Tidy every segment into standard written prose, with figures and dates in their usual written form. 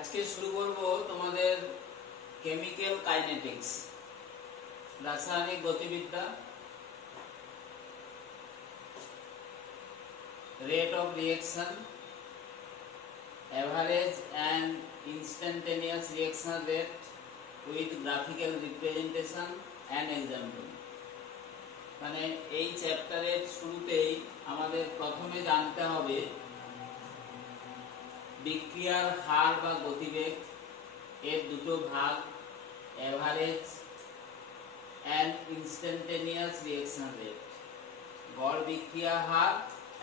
আজকে শুরু করব তোমাদের কেমিক্যাল কাইনেটিক্স, রাসায়নিক গতিবিদ্যা, rate of reaction, average and instantaneous reaction rate with graphical representation and example. মানে এই চ্যাপ্টারের শুরুতেই আমাদের প্রথমে জানতে হবে বিক্রিয়ার হার বা গতিবেগ এর দুটো ভাগ, average and instantaneous reaction rate, গড় বিক্রিয়া হার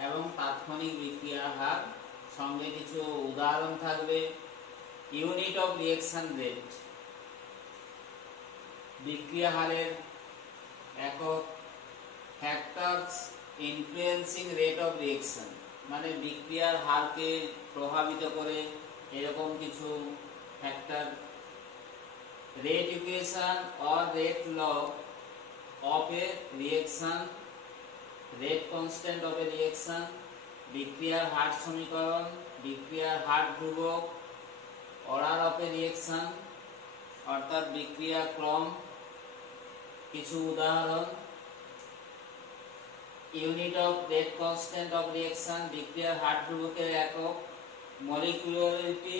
এবং তাৎক্ষণিক বিক্রিয়া হার, সঙ্গে কিছু উদাহরণ থাকবে। ইউনিট অফ রিঅ্যাকশন রেট, বিক্রিয়া হারের একক। Factors influencing rate of reaction, মানে বিক্রিয়ার হারকে প্রভাবিত করে এরকম কিছু factor. Rate equation or rate law of a reaction, rate constant of a reaction, বিক্রিয়ার হার সমীকরণ, বিক্রিয়ার হার ধ্রুবক, অর্ডার অফ এ রিঅ্যাকশন অর্থাৎ বিক্রিয়া ক্রম। কিছু উদাহরণ: unit of rate constant of reaction, বিক্রিয়ার হার ধ্রুবকের একক। Molecularity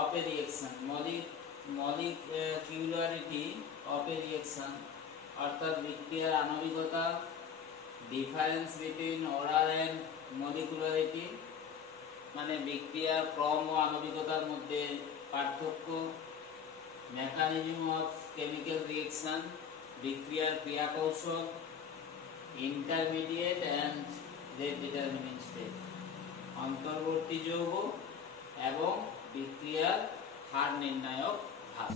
of a reaction, molecularity of a reaction অর্থাৎ বিক্রিয়ার আণবিকতা। Difference between order and molecularity, মানে বিক্রিয়ার ক্রম ও আণবিকতার মধ্যে পার্থক্য। মেকানিজম অফ কেমিক্যাল রিঅ্যাকশন, বিক্রিয়ার ক্রিয়া কৌশল। Intermediate and rate determining step, অন্তর্বর্তী যৌগ এবং বিক্রিয়ার হার নির্ণায়ক ভাগ।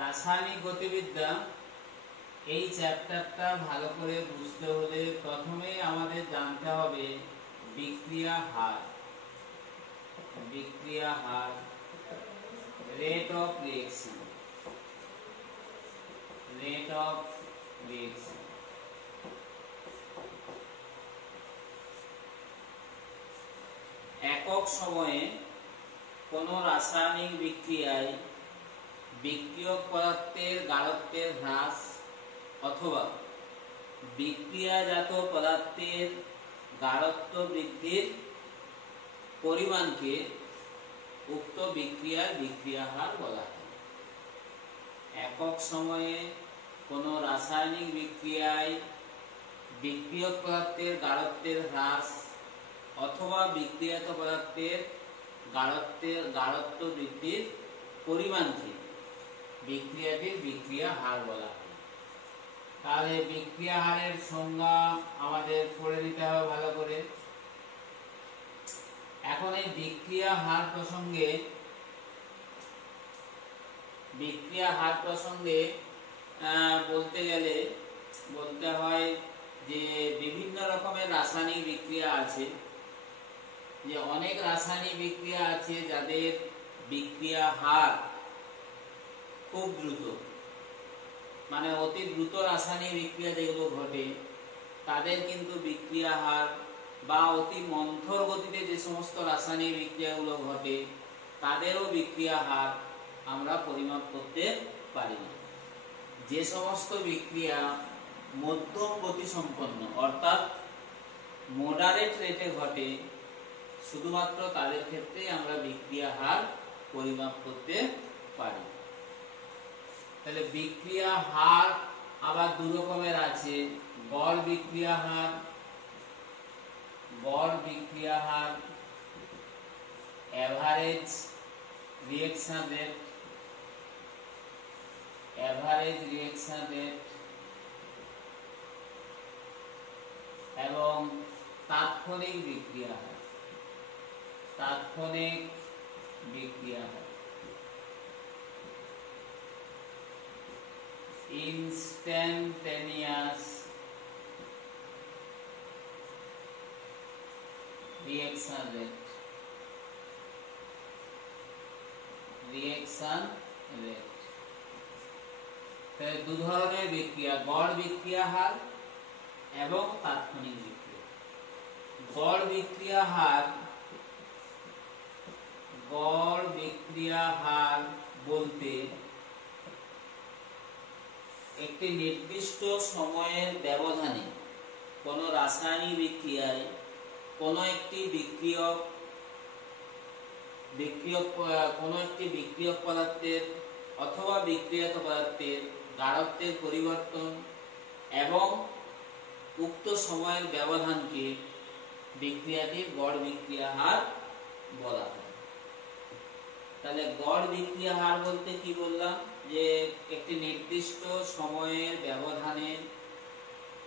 রাসায়নিক গতিবিদ্যা এই চ্যাপ্টারটা ভালো করে বুঝতে হলে প্রথমেই আমাদের জানতে হবে বিক্রিয়া হার। বিক্রিয়া হার, rate of reaction, rate of reaction. একক সময়ে কোন রাসায়নিক বিক্রিয়ায় বিক্রিয়ক পদার্থের গাঢ়ত্বের হ্রাস অথবা বিক্রিয়াজাত পদার্থের গাঢ়ত্ব বৃদ্ধির পরিমাণকে উক্ত বিক্রিয়ার বিক্রিয়া হার বলা হয়। একক সময়ে কোন রাসায়নিক বিক্রিয়ায় বিক্রিয়ক পদার্থের গাঢ়ত্বের হ্রাস অথবা বিক্রিয়াজাত পদার্থের গাঢ়ত্ব বৃদ্ধির পরিমাণকে বিক্রিয়াটির বিক্রিয়া হার বলা হয়। তাহলে বিক্রিয়া হারের সংজ্ঞা আমাদের পড়ে নিতে হবে ভালো করে। এখন এই বিক্রিয়া হার প্রসঙ্গে বলতে গেলে বলতে হয় যে বিভিন্ন রকমের রাসায়নিক বিক্রিয়া আছে, যে অনেক রাসায়নিক বিক্রিয়া আছে যাদের বিক্রিয়া হার খুব দ্রুত, মানে অতি দ্রুত রাসায়নিক বিক্রিয়া যেগুলো ঘটে তাদের কিন্তু বিক্রিয়া হার, বা অতি মন্থর গতিতে যে সমস্ত রাসায়নিক বিক্রিয়াগুলো ঘটে তাদেরও বিক্রিয়া হার আমরা পরিমাপ করতে পারি না। যে সমস্ত বিক্রিয়া মধ্যম গতি সম্পন্ন অর্থাৎ মডারেট রেটে ঘটে শুধুমাত্র তাদের ক্ষেত্রেই আমরা বিক্রিয়া হার পরিমাপ করতে পারি। তাহলে বিক্রিয়া হার আবার দু রকমের আছে, গড় বিক্রিয়া হার, গড় বিক্রিয়া হার, average reaction rate, average reaction rate এবং তাৎক্ষণিক বিক্রিয়া হার, তাৎক্ষণিক বিক্রিয়া হার। Instantaneous reaction rate, reaction rate. তাহলে দু ধরনের বিক্রিয়া, গড় বিক্রিয়া হার এবং তাৎক্ষণিক বিক্রিয়া। গড় বিক্রিয়া হার বলতে একটি নির্দিষ্ট সময়ের ব্যবধানে কোন রাসায়নিক বিক্রিয়ায় কোন একটি বিক্রিয়ক পদার্থের অথবা বিক্রিয়ত পদার্থের গাঢ়ত্বের পরিবর্তন এবং উক্ত সময়ের ব্যবধানকে বিক্রিয়াটির গড় বিক্রিয়া হার বলা হয়। তাহলে গড় বিক্রিয়া হার বলতে কি বললাম, যে একটি নির্দিষ্ট সময়ের ব্যবধানে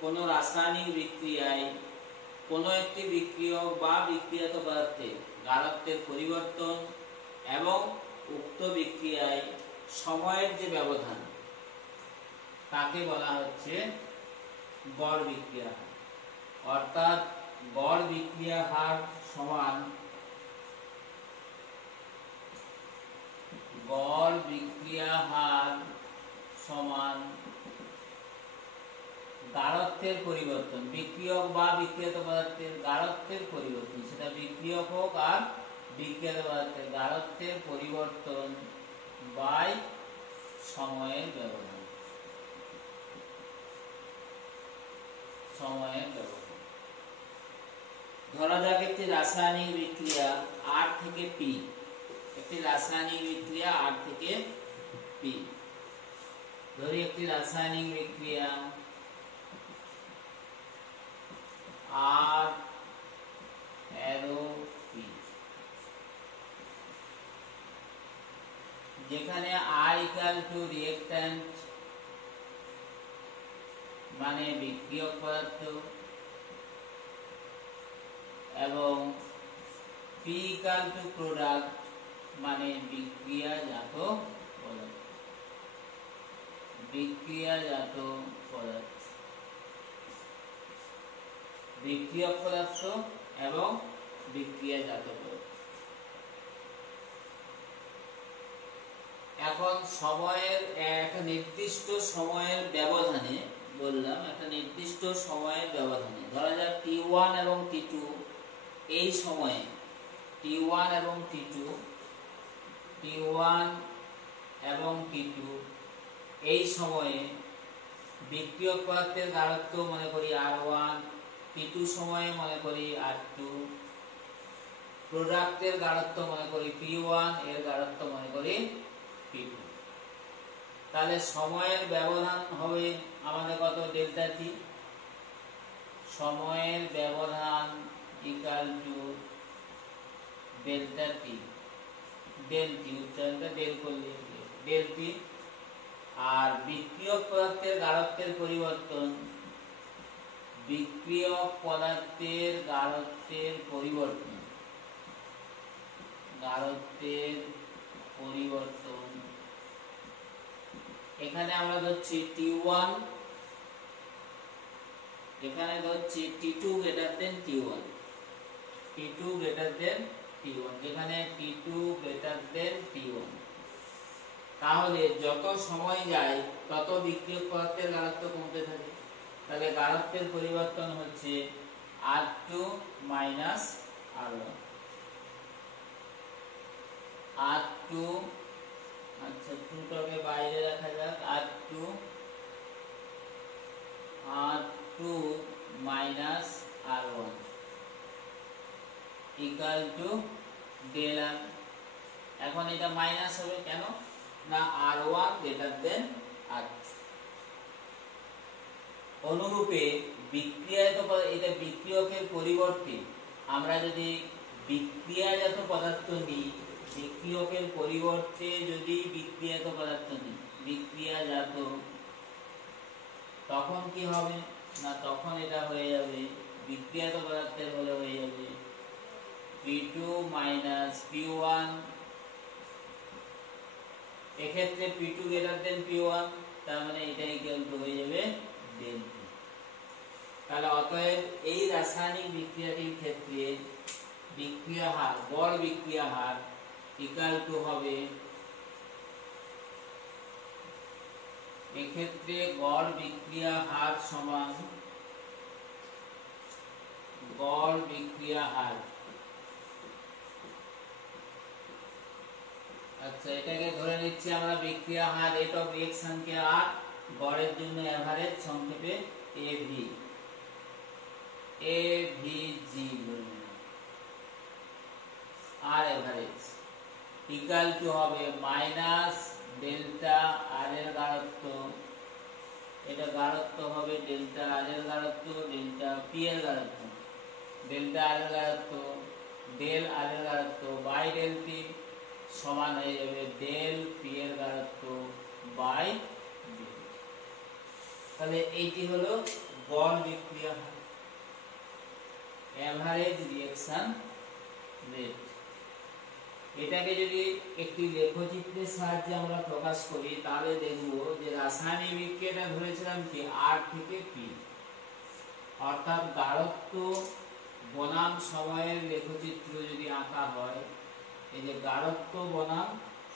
কোন রাসায়নিক বিক্রিয়ায় কোন একটি বিক্রিয়ক বা বিক্রিয়ত পদার্থের গাঢ়ত্বের পরিবর্তন এবং উক্ত বিক্রিয়ায় সময়ের যে ব্যবধান তাকে বলা হচ্ছে গড় বিক্রিয়া হার। অর্থাৎ গড় বিক্রিয়া হার সমান গাঢ়ত্বের পরিবর্তন, বিক্রিয়ক বা বিক্রিয়ত পদার্থের গাঢ়ত্বের পরিবর্তন, সেটা বিক্রিয়ক হোক আর বিক্রিয়ত পদার্থের গাঢ়ত্বের পরিবর্তন বাই সময়ের ব্যবধান। ধরা যাক একটি রাসায়নিক বিক্রিয়া R থেকে P, একটি রাসায়নিক বিক্রিয়া R থেকে P। ধরি একটি রাসায়নিক বিক্রিয়া R P, যেখানে R = রিঅ্যাকট্যান্ট মানে বিক্রিয়ক পদার্থ এবং P = প্রোডাক্ট মানে বিক্রিয়াজাত পদার্থ। বিক্রিয়ক পদার্থ এবং বিক্রিয়াজাত পদার্থ। এখন সময়ের একটা নির্দিষ্ট সময়ের ব্যবধানে বললাম, একটা নির্দিষ্ট সময়ের ব্যবধানে ধরা যাক T1 এবং T2, এই সময়ে T1 এবং T2 এই সময়ে বিক্রিয়ক পদার্থের গাঢ়ত্ব মনে করি R1, T2 সময়ে মনে করি R2, প্রোডাক্টের গাঢ়ত্ব মনে করি P1, এর গাঢ়ত্ব মনে করি P2। তাহলে সময়ের ব্যবধান হবে আমাদের কত, ডেল্টা টি। সময়ের ব্যবধান equal to delta t, del t, উচ্চারণটা ডেল করলে ডেল টি। আর বিক্রিয়ক পদার্থের গাঢ়ত্বের পরিবর্তন, এখানে আমরা ধরছি T1, এখানে ধরছি T2 greater than T1, যেখানে T2 greater than T1। তাহলে যত সময় যায় তত বিক্রিয়ক পদার্থের গাঢ়ত্ব কমতে থাকে। তাহলে গাঢ়ত্বের পরিবর্তন হচ্ছে R2 minus R1, R2, আচ্ছা 2টাকে বাইরে রাখা যাক, R2 minus R1 equal to del R। এখন এটা মাইনাস হবে কেন না, R1 greater than R2। অনুরূপে এটা বিক্রিয়কের পরিবর্তে আমরা যদি বিক্রিয়াজাত পদার্থ নিই, বিক্রিয়কের পরিবর্তে যদি বিক্রিয়াজাত পদার্থ নিই, তখন কি হবে না, তখন এটা হয়ে যাবে বিক্রিয়াজাত পদার্থের হলে হয়ে যাবে P2 minus P1। এক্ষেত্রে P2 greater than P1, তার মানে এটা ইকুয়াল টু হয়ে যাবে ডেল P। তাহলে অতএব এই রাসায়নিক বিক্রিয়াটির ক্ষেত্রে বিক্রিয়া হার, গড় বিক্রিয়া হার ইকুয়াল টু হবে, এক্ষেত্রে গড় বিক্রিয়া হার সমান গড় বিক্রিয়া হার। আচ্ছা, এটাকে ধরে নিচ্ছি আমরা বিক্রিয়া হার রেট অফ রিঅ্যাকশনকে আর, গড়ের জন্য এভারেজ সংক্ষেপে এভি, এভিজি আর এভারেজ ইকুয়াল টু হবে মাইনাস ডেল্টা আর এর গাঢ়ত্ব, এটা গাঢ়ত্ব হবে ডেল্টা আর এর গাঢ়ত্ব, ডেল্টা পি এর গাঢ়ত্ব, ডেল্টা আর এর গাঢ়ত্ব, ডেল আর এর গাঢ়ত্ব বাই ডেল পি সমান হয়ে যাবে ডেল পি এর গাঢ়ত্ব বাই ডি। তাহলে এইটি হলো গড় বিক্রিয়া হার, এভারেজ রিঅ্যাকশন রেট। এটাকে যদি একটি লেখচিত্রের সাহায্যে আমরা প্রকাশ করি তাহলে দেখব যে রাসায়নিক বিক্রিয়াটা ধরেছিলাম কি আর থেকে পি, অর্থাৎ গাঢ়ত্ব বনাম সময়ের লেখচিত্র যদি আঁকা হয়, এই যে গাঢ়ত্ব বনাম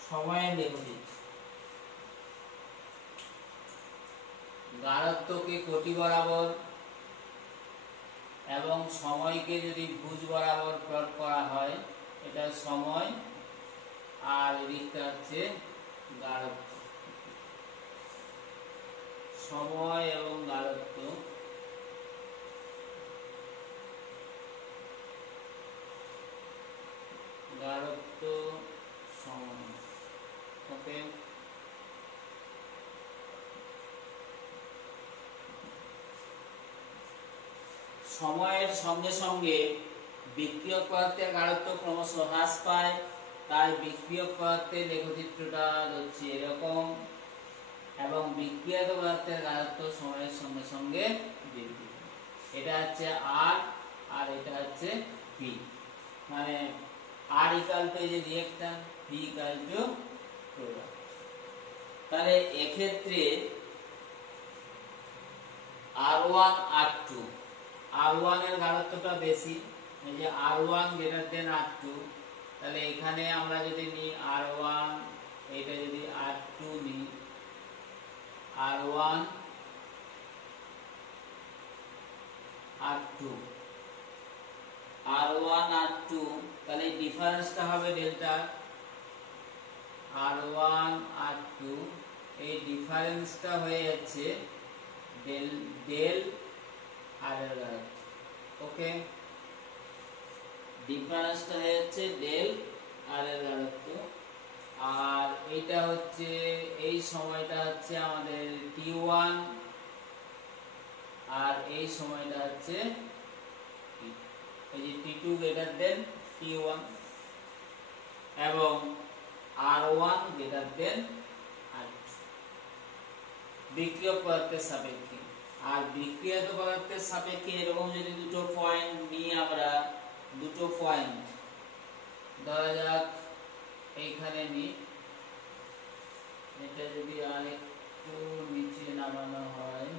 সময়ের লেখচিত্র, গাঢ়ত্বকে কোটি বরাবর এবং সময়কে যদি ভুজ বরাবর প্লট করা হয়, এটা সময় আর এদিকটা হচ্ছে গাঢ়ত্ব, সময় এবং গাঢ়ত্ব সময়। ওকে, সময়ের সঙ্গে সঙ্গে বিক্রিয়ক পদার্থের গাঢ়ত্ব ক্রমশ হ্রাস পায়, তাই বিক্রিয়ক পদার্থের লেখচিত্রটা হচ্ছে এরকম, এবং বিক্রিয়ক পদার্থের গাঢ়ত্ব সময়ের সঙ্গে সঙ্গে বৃদ্ধি পায়। এটা হচ্ছে আর, আর এটা হচ্ছে পি, মানে আর ইকুয়াল টু যে reactant, P equal to product. তাহলে এক্ষেত্রে R1 R2, R1 এর গাঢ়ত্বটা বেশি, এই যে R1 গ্রেটার দেন R2, তাহলে এখানে আমরা যদি নিই R1, এটা যদি R2 নিই, R1 R2, R1 R2, তাহলে ডিফারেন্সটা হবে ডেল্টা R1 R2, এই ডিফারেন্সটা হয়ে যাচ্ছে ডেল ডেল আর এর গাঢ়ত্ব। ওকে, ডিফারেন্সটা হয়ে যাচ্ছে ডেল আর এর গাঢ়ত্ব, আর এইটা হচ্ছে এই সময়টা হচ্ছে আমাদের T1, আর এই সময়টা হচ্ছে এই যে T2 গ্রেটার দেন T1 এবং R1 গ্রেটার দেন R2 বিক্রিয়ক পদার্থের সাপেক্ষে। আর বিক্রিয়ক পদার্থের সাপেক্ষে এরকম যদি দুটো পয়েন্ট নিই আমরা, দুটো পয়েন্ট ধরা যাক এইখানে নিই, এটা যদি আরেকটু নিচে নামানো হয়,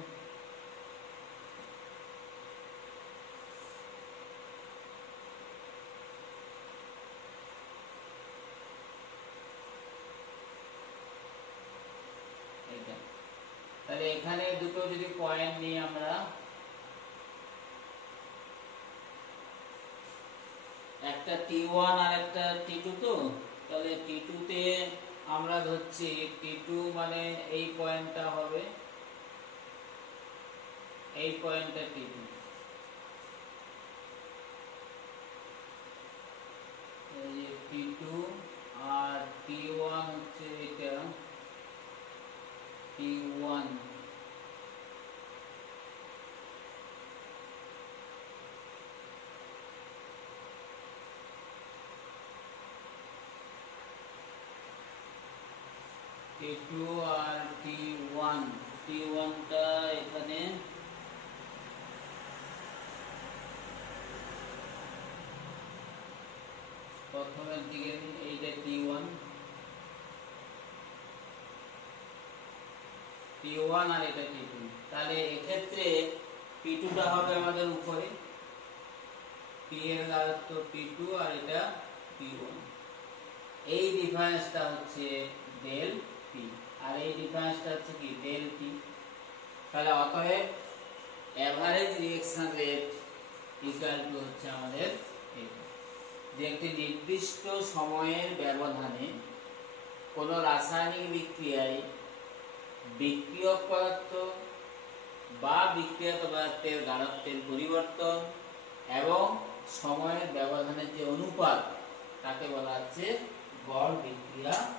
তাহলে এখানে দুটো যদি পয়েন্ট নিই আমরা, একটা T1 আর একটা T2, তো তাহলে T2 তে আমরা ধরছি T2 মানে এই পয়েন্টটা হবে, এই পয়েন্টটা T2, এই যে T2 আর T1 হচ্ছে এটা T1, T2 আর T1, T1টা এখানে প্রথমের দিকে এইটা T1, T1 আর এটা T2, তাহলে এক্ষেত্রে P2টা হবে আমাদের উপরে, P এর গাঢ়ত্ব P2 আর এটা P1, এই ডিফারেন্সটা হচ্ছে ডেল পি, আর এই ডিফারেন্সটা হচ্ছে কি ডেল পি। তাহলে অতএব average reaction rate equal to হচ্ছে আমাদের এটা, যে একটি নির্দিষ্ট সময়ের ব্যবধানে কোন রাসায়নিক বিক্রিয়ায় বিক্রিয়ক পদার্থ বা বিক্রিয়ক পদার্থের গাঢ়ত্বের পরিবর্তন এবং সময়ের ব্যবধানের যে অনুপাত তাকে বলা হচ্ছে গড় বিক্রিয়া হার।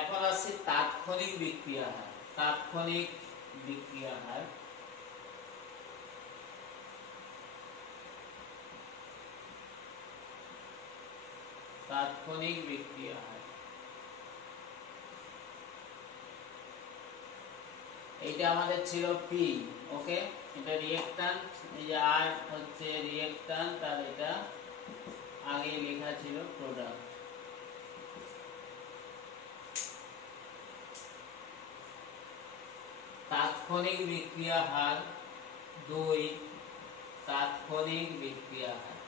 এখন আসছে তাৎক্ষণিক বিক্রিয়া হার। তাৎক্ষণিক বিক্রিয়া হার তাৎক্ষণিক বিক্রিয়া হার এইটা আমাদের ছিল পি। ওকে, এটা রিঅ্যাকট্যান্ট, এই যে আর হচ্ছে রিঅ্যাকট্যান্ট, আর এটা আগে লেখা ছিল প্রোডাক্ট। তাৎক্ষণিক বিক্রিয়া হার 2, তাৎক্ষণিক বিক্রিয়া হার।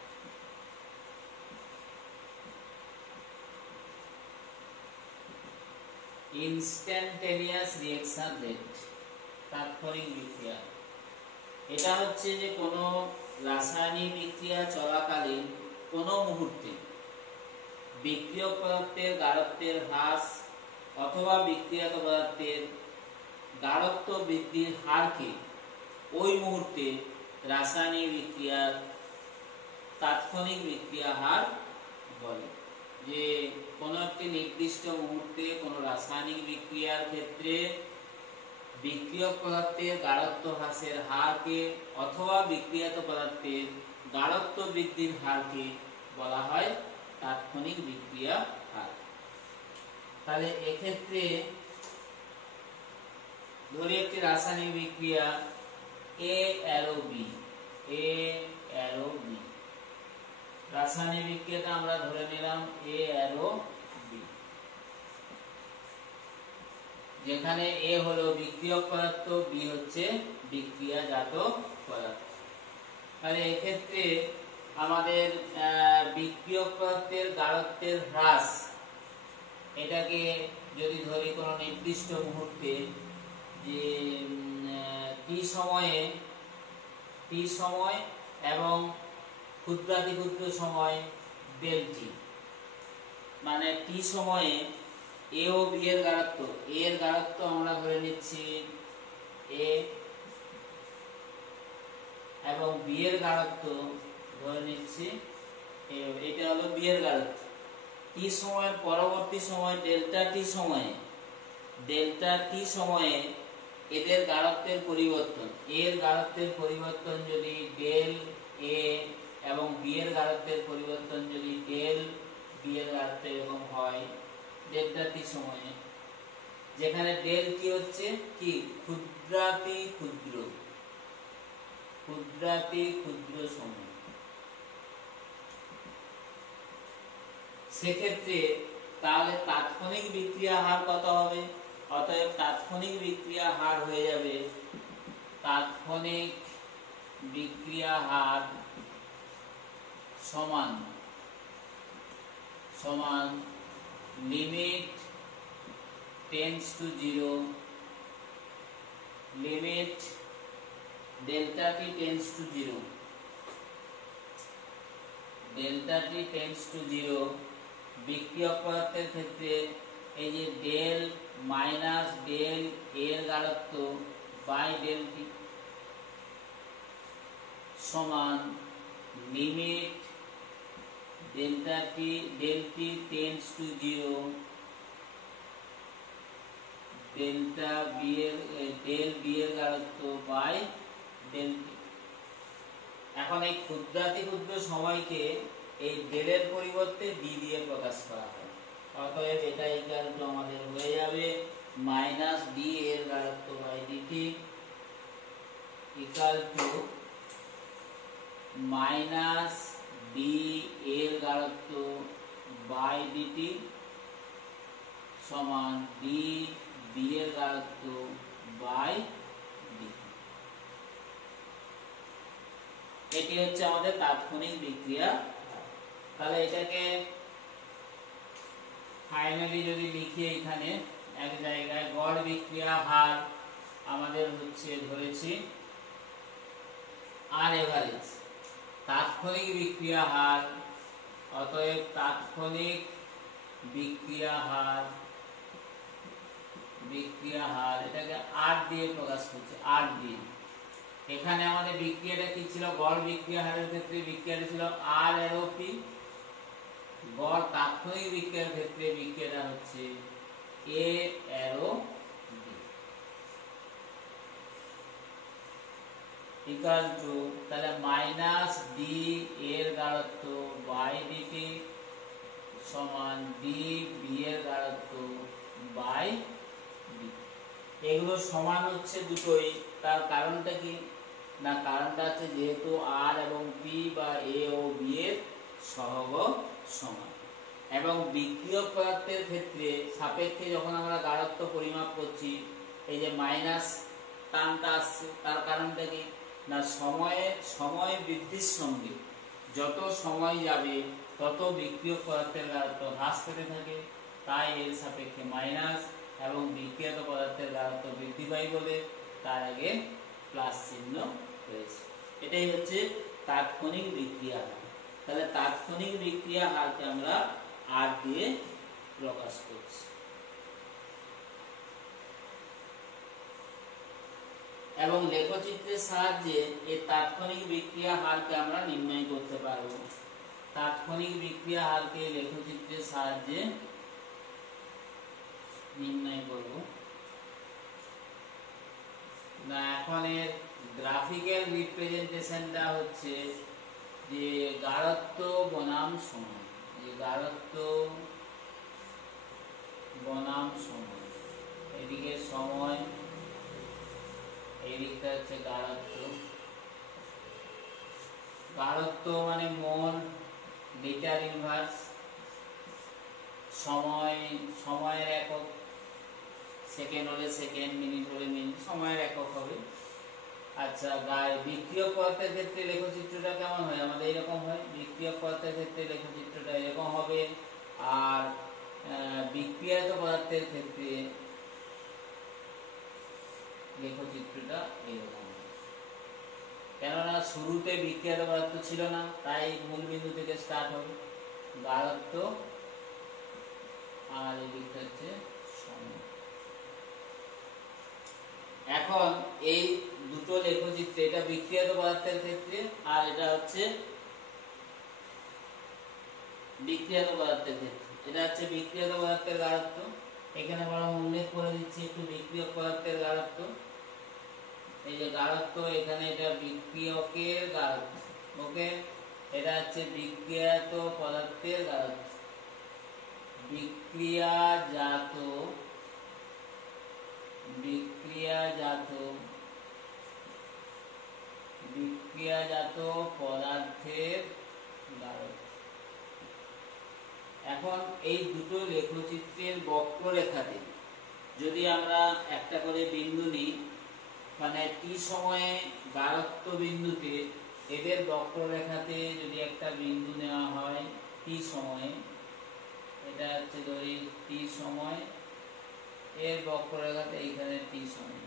ইনস্ট্যান্টেনিয়াস রিঅ্যাকশন রেট, তাৎক্ষণিক বিক্রিয়া। এটা হচ্ছে যে কোনো রাসায়নিক বিক্রিয়া চলাকালীন কোনো মুহূর্তে বিক্রিয়ক পদার্থের গাঢ়ত্বের হ্রাস অথবা বিক্রিয়ক পদার্থের গাঢ়ত্ব বৃদ্ধির হারকে ওই মুহূর্তে রাসায়নিক বিক্রিয়ার তাৎক্ষণিক বিক্রিয়া হার বলে। যে কোনো একটি নির্দিষ্ট মুহূর্তে কোনো রাসায়নিক বিক্রিয়ার ক্ষেত্রে বিক্রিয়ক পদার্থের গাঢ়ত্ব হ্রাসের হারকে অথবা বিক্রিয়ক পদার্থের গাঢ়ত্ব বৃদ্ধির হারকে বলা হয় তাৎক্ষণিক বিক্রিয়া হার। তাহলে এক্ষেত্রে ধরি একটি রাসায়নিক বিক্রিয়া এ অ্যারো বি, এ অ্যারো বি রাসায়নিক বিক্রিয়াটা আমরা ধরে নিলাম এ অ্যারো বি, যেখানে এ হলো বিক্রিয়ক পদার্থ, বি হচ্ছে বিক্রিয়াজাত পদার্থ। তাহলে এক্ষেত্রে আমাদের বিক্রিয়ক পদার্থের গাঢ়ত্বের হ্রাস, এটাকে যদি ধরি কোনো নির্দিষ্ট মুহূর্তে যে টি সময় এবং ক্ষুদ্রাতি ক্ষুদ্র সময় ডেল টি, মানে টি সময়ে এ ও বি এর গাঢ়ত্ব, এ এর গাঢ়ত্ব আমরা ধরে নিচ্ছি এ এবং বি এর গাঢ়ত্ব ধরে নিচ্ছি এ, এটা হলো বি এর গাঢ়ত্ব। টি সময়ের পরবর্তী সময় ডেল্টা টি সময়ে এদের গাঢ়ত্বের পরিবর্তন, এর গাঢ়ত্বের পরিবর্তন যদি ডেল এ এবং বি এর গাঢ়ত্বের পরিবর্তন যদি ডেল বি এর গাঢ়ত্ব এরকম হয় ডেল্টা টি সময়ে, যেখানে ডেল কি হচ্ছে কি ক্ষুদ্রাতি ক্ষুদ্র সময়, সেক্ষেত্রে তাহলে তাৎক্ষণিক বিক্রিয়া হার কত হবে? অতএব তাৎক্ষণিক বিক্রিয়া হার হয়ে যাবে তাৎক্ষণিক বিক্রিয়া হার সমান limit tends to 0, limit delta T tends to 0, delta T tends to 0 বিক্রিয়ক পদার্থের ক্ষেত্রে এই যে ডেল মাইনাস ডেল এর গাঢ়ত্ব বাই ডেল টি সমান limit delta t del t tends to 0 delta B এর ডেল বি এর গাঢ়ত্ব বাই ডেল টি। এখন এই ক্ষুদ্রাতি ক্ষুদ্র সময়কে এই ডেলের পরিবর্তে ডি দিয়ে প্রকাশ করা হয়, অতএব এটা ইকুয়াল টু আমাদের হয়ে যাবে মাইনাস ডি এর গাঢ়ত্ব by dt equal to minus D এর গাঢ়ত্ব বাই ডিটি সমান ডি বি এর গাঢ়ত্ব বাই ডিটি। এটি হচ্ছে আমাদের তাৎক্ষণিক বিক্রিয়া। তাহলে এটাকে ফাইনালি যদি লিখি এখানে এক জায়গায়, গড় বিক্রিয়া হার আমাদের হচ্ছে ধরেছি আর এভারেজ তাৎক্ষণিক বিক্রিয়া হার, অতএব তাৎক্ষণিক বিক্রিয়া হার এটাকে আর দিয়ে প্রকাশ করছে, আর দিয়ে। এখানে আমাদের বিক্রিয়াটা কি ছিল, গড় বিক্রিয়া হারের ক্ষেত্রে বিক্রিয়াটা ছিল আর এরো পি, গড় তাৎক্ষণিক বিক্রিয়ার ক্ষেত্রে বিক্রিয়াটা হচ্ছে এ এরো বি ইকুয়াল টু, তাহলে মাইনাস ডি এর গাঢ়ত্ব বাই ডিটি সমান ডি বি এর গাঢ়ত্ব বাই ডি। এগুলো সমান হচ্ছে দুটোই। তার কারণটা কি না, কারণটা হচ্ছে যেহেতু আর এবং পি বা এ ও বি এর সহগ সমান, এবং বিক্রিয়ক পদার্থের ক্ষেত্রে সাপেক্ষে যখন আমরা গাঢ়ত্ব পরিমাপ করছি, এই যে মাইনাস টানটা আসছে, তার কারণটা কি না, সময় বৃদ্ধির সঙ্গে যত সময় যাবে তত বিক্রিয়ক পদার্থের গাঢ়ত্ব হ্রাস পেতে থাকে, তাই এর সাপেক্ষে মাইনাস, এবং বিক্রিয়ক পদার্থের গাঢ়ত্ব বৃদ্ধি পায় বলে তার আগে প্লাস চিহ্ন রয়েছে। এটাই হচ্ছে তাৎক্ষণিক বিক্রিয়া হার। তাহলে তাৎক্ষণিক বিক্রিয়া হারকে আমরা আর দিয়ে প্রকাশ করছি। এবং লেখচিত্রের সাহায্যে এই তাৎক্ষণিক বিক্রিয়া হারকে আমরা নির্ণয় করতে পারব। তাৎক্ষণিক বিক্রিয়া হারকে লেখচিত্রের সাহায্যে নির্ণয় করব না। এখন এর গ্রাফিক্যাল রিপ্রেজেন্টেশনটা হচ্ছে যে গাঢ়ত্ব বনাম সময়, এদিকে সময়, এদিকটা হচ্ছে গাঢ়ত্ব মানে মোল, লিটার ইনভার্স, সময়ের একক, সেকেন্ড হলে সেকেন্ড, মিনিট হলে মিনিট, সময়ের একক হবে। আচ্ছা, বিক্রিয়ক পদার্থের ক্ষেত্রে লেখচিত্রটা কেমন হয়, আমাদের এরকম হয়। বিক্রিয়ক পদার্থের ক্ষেত্রে লেখচিত্রটা এরকম হবে, আর বিক্রিয়াত পদার্থের ক্ষেত্রে লেখচিত্রটা এরকম হবে। কেননা শুরুতে বিক্রিয়াত পদার্থ ছিল না, তাই মূল বিন্দু থেকে স্টার্ট হবে গাঢ়ত্ব, আর এই দিকটা হচ্ছে সময়। এখন এই দুটো লেখচিত্রে, এটা বিক্রিয়াত পদার্থের ক্ষেত্রে আর এটা হচ্ছে বিক্রিয়াত পদার্থের ক্ষেত্রে। এটা হচ্ছে বিক্রিয়াত পদার্থের গাঢ়ত্ব, এখানে বরং উল্লেখ করে দিচ্ছি একটু বিক্রিয়ক পদার্থের গাঢ়ত্ব। এই যে গাঢ়ত্ব, এখানে এটা বিক্রিয়কের গাঢ়ত্ব, ওকে। এটা হচ্ছে বিক্রিয়াত পদার্থের গাঢ়ত্ব, বিক্রিয়াজাত পদার্থের গাঢ়ত্ব। এখন এই দুটো লেখচিত্রের বক্ররেখাতে যদি আমরা একটা করে বিন্দু নিই, মানে টি সময়ে গাঢ়ত্ব বিন্দুতে এদের বক্ররেখাতে যদি একটা বিন্দু নেওয়া হয় টি সময়ে, এটা হচ্ছে ধরি টি সময়, এর বক্ররেখাতে এইখানে টি সময়,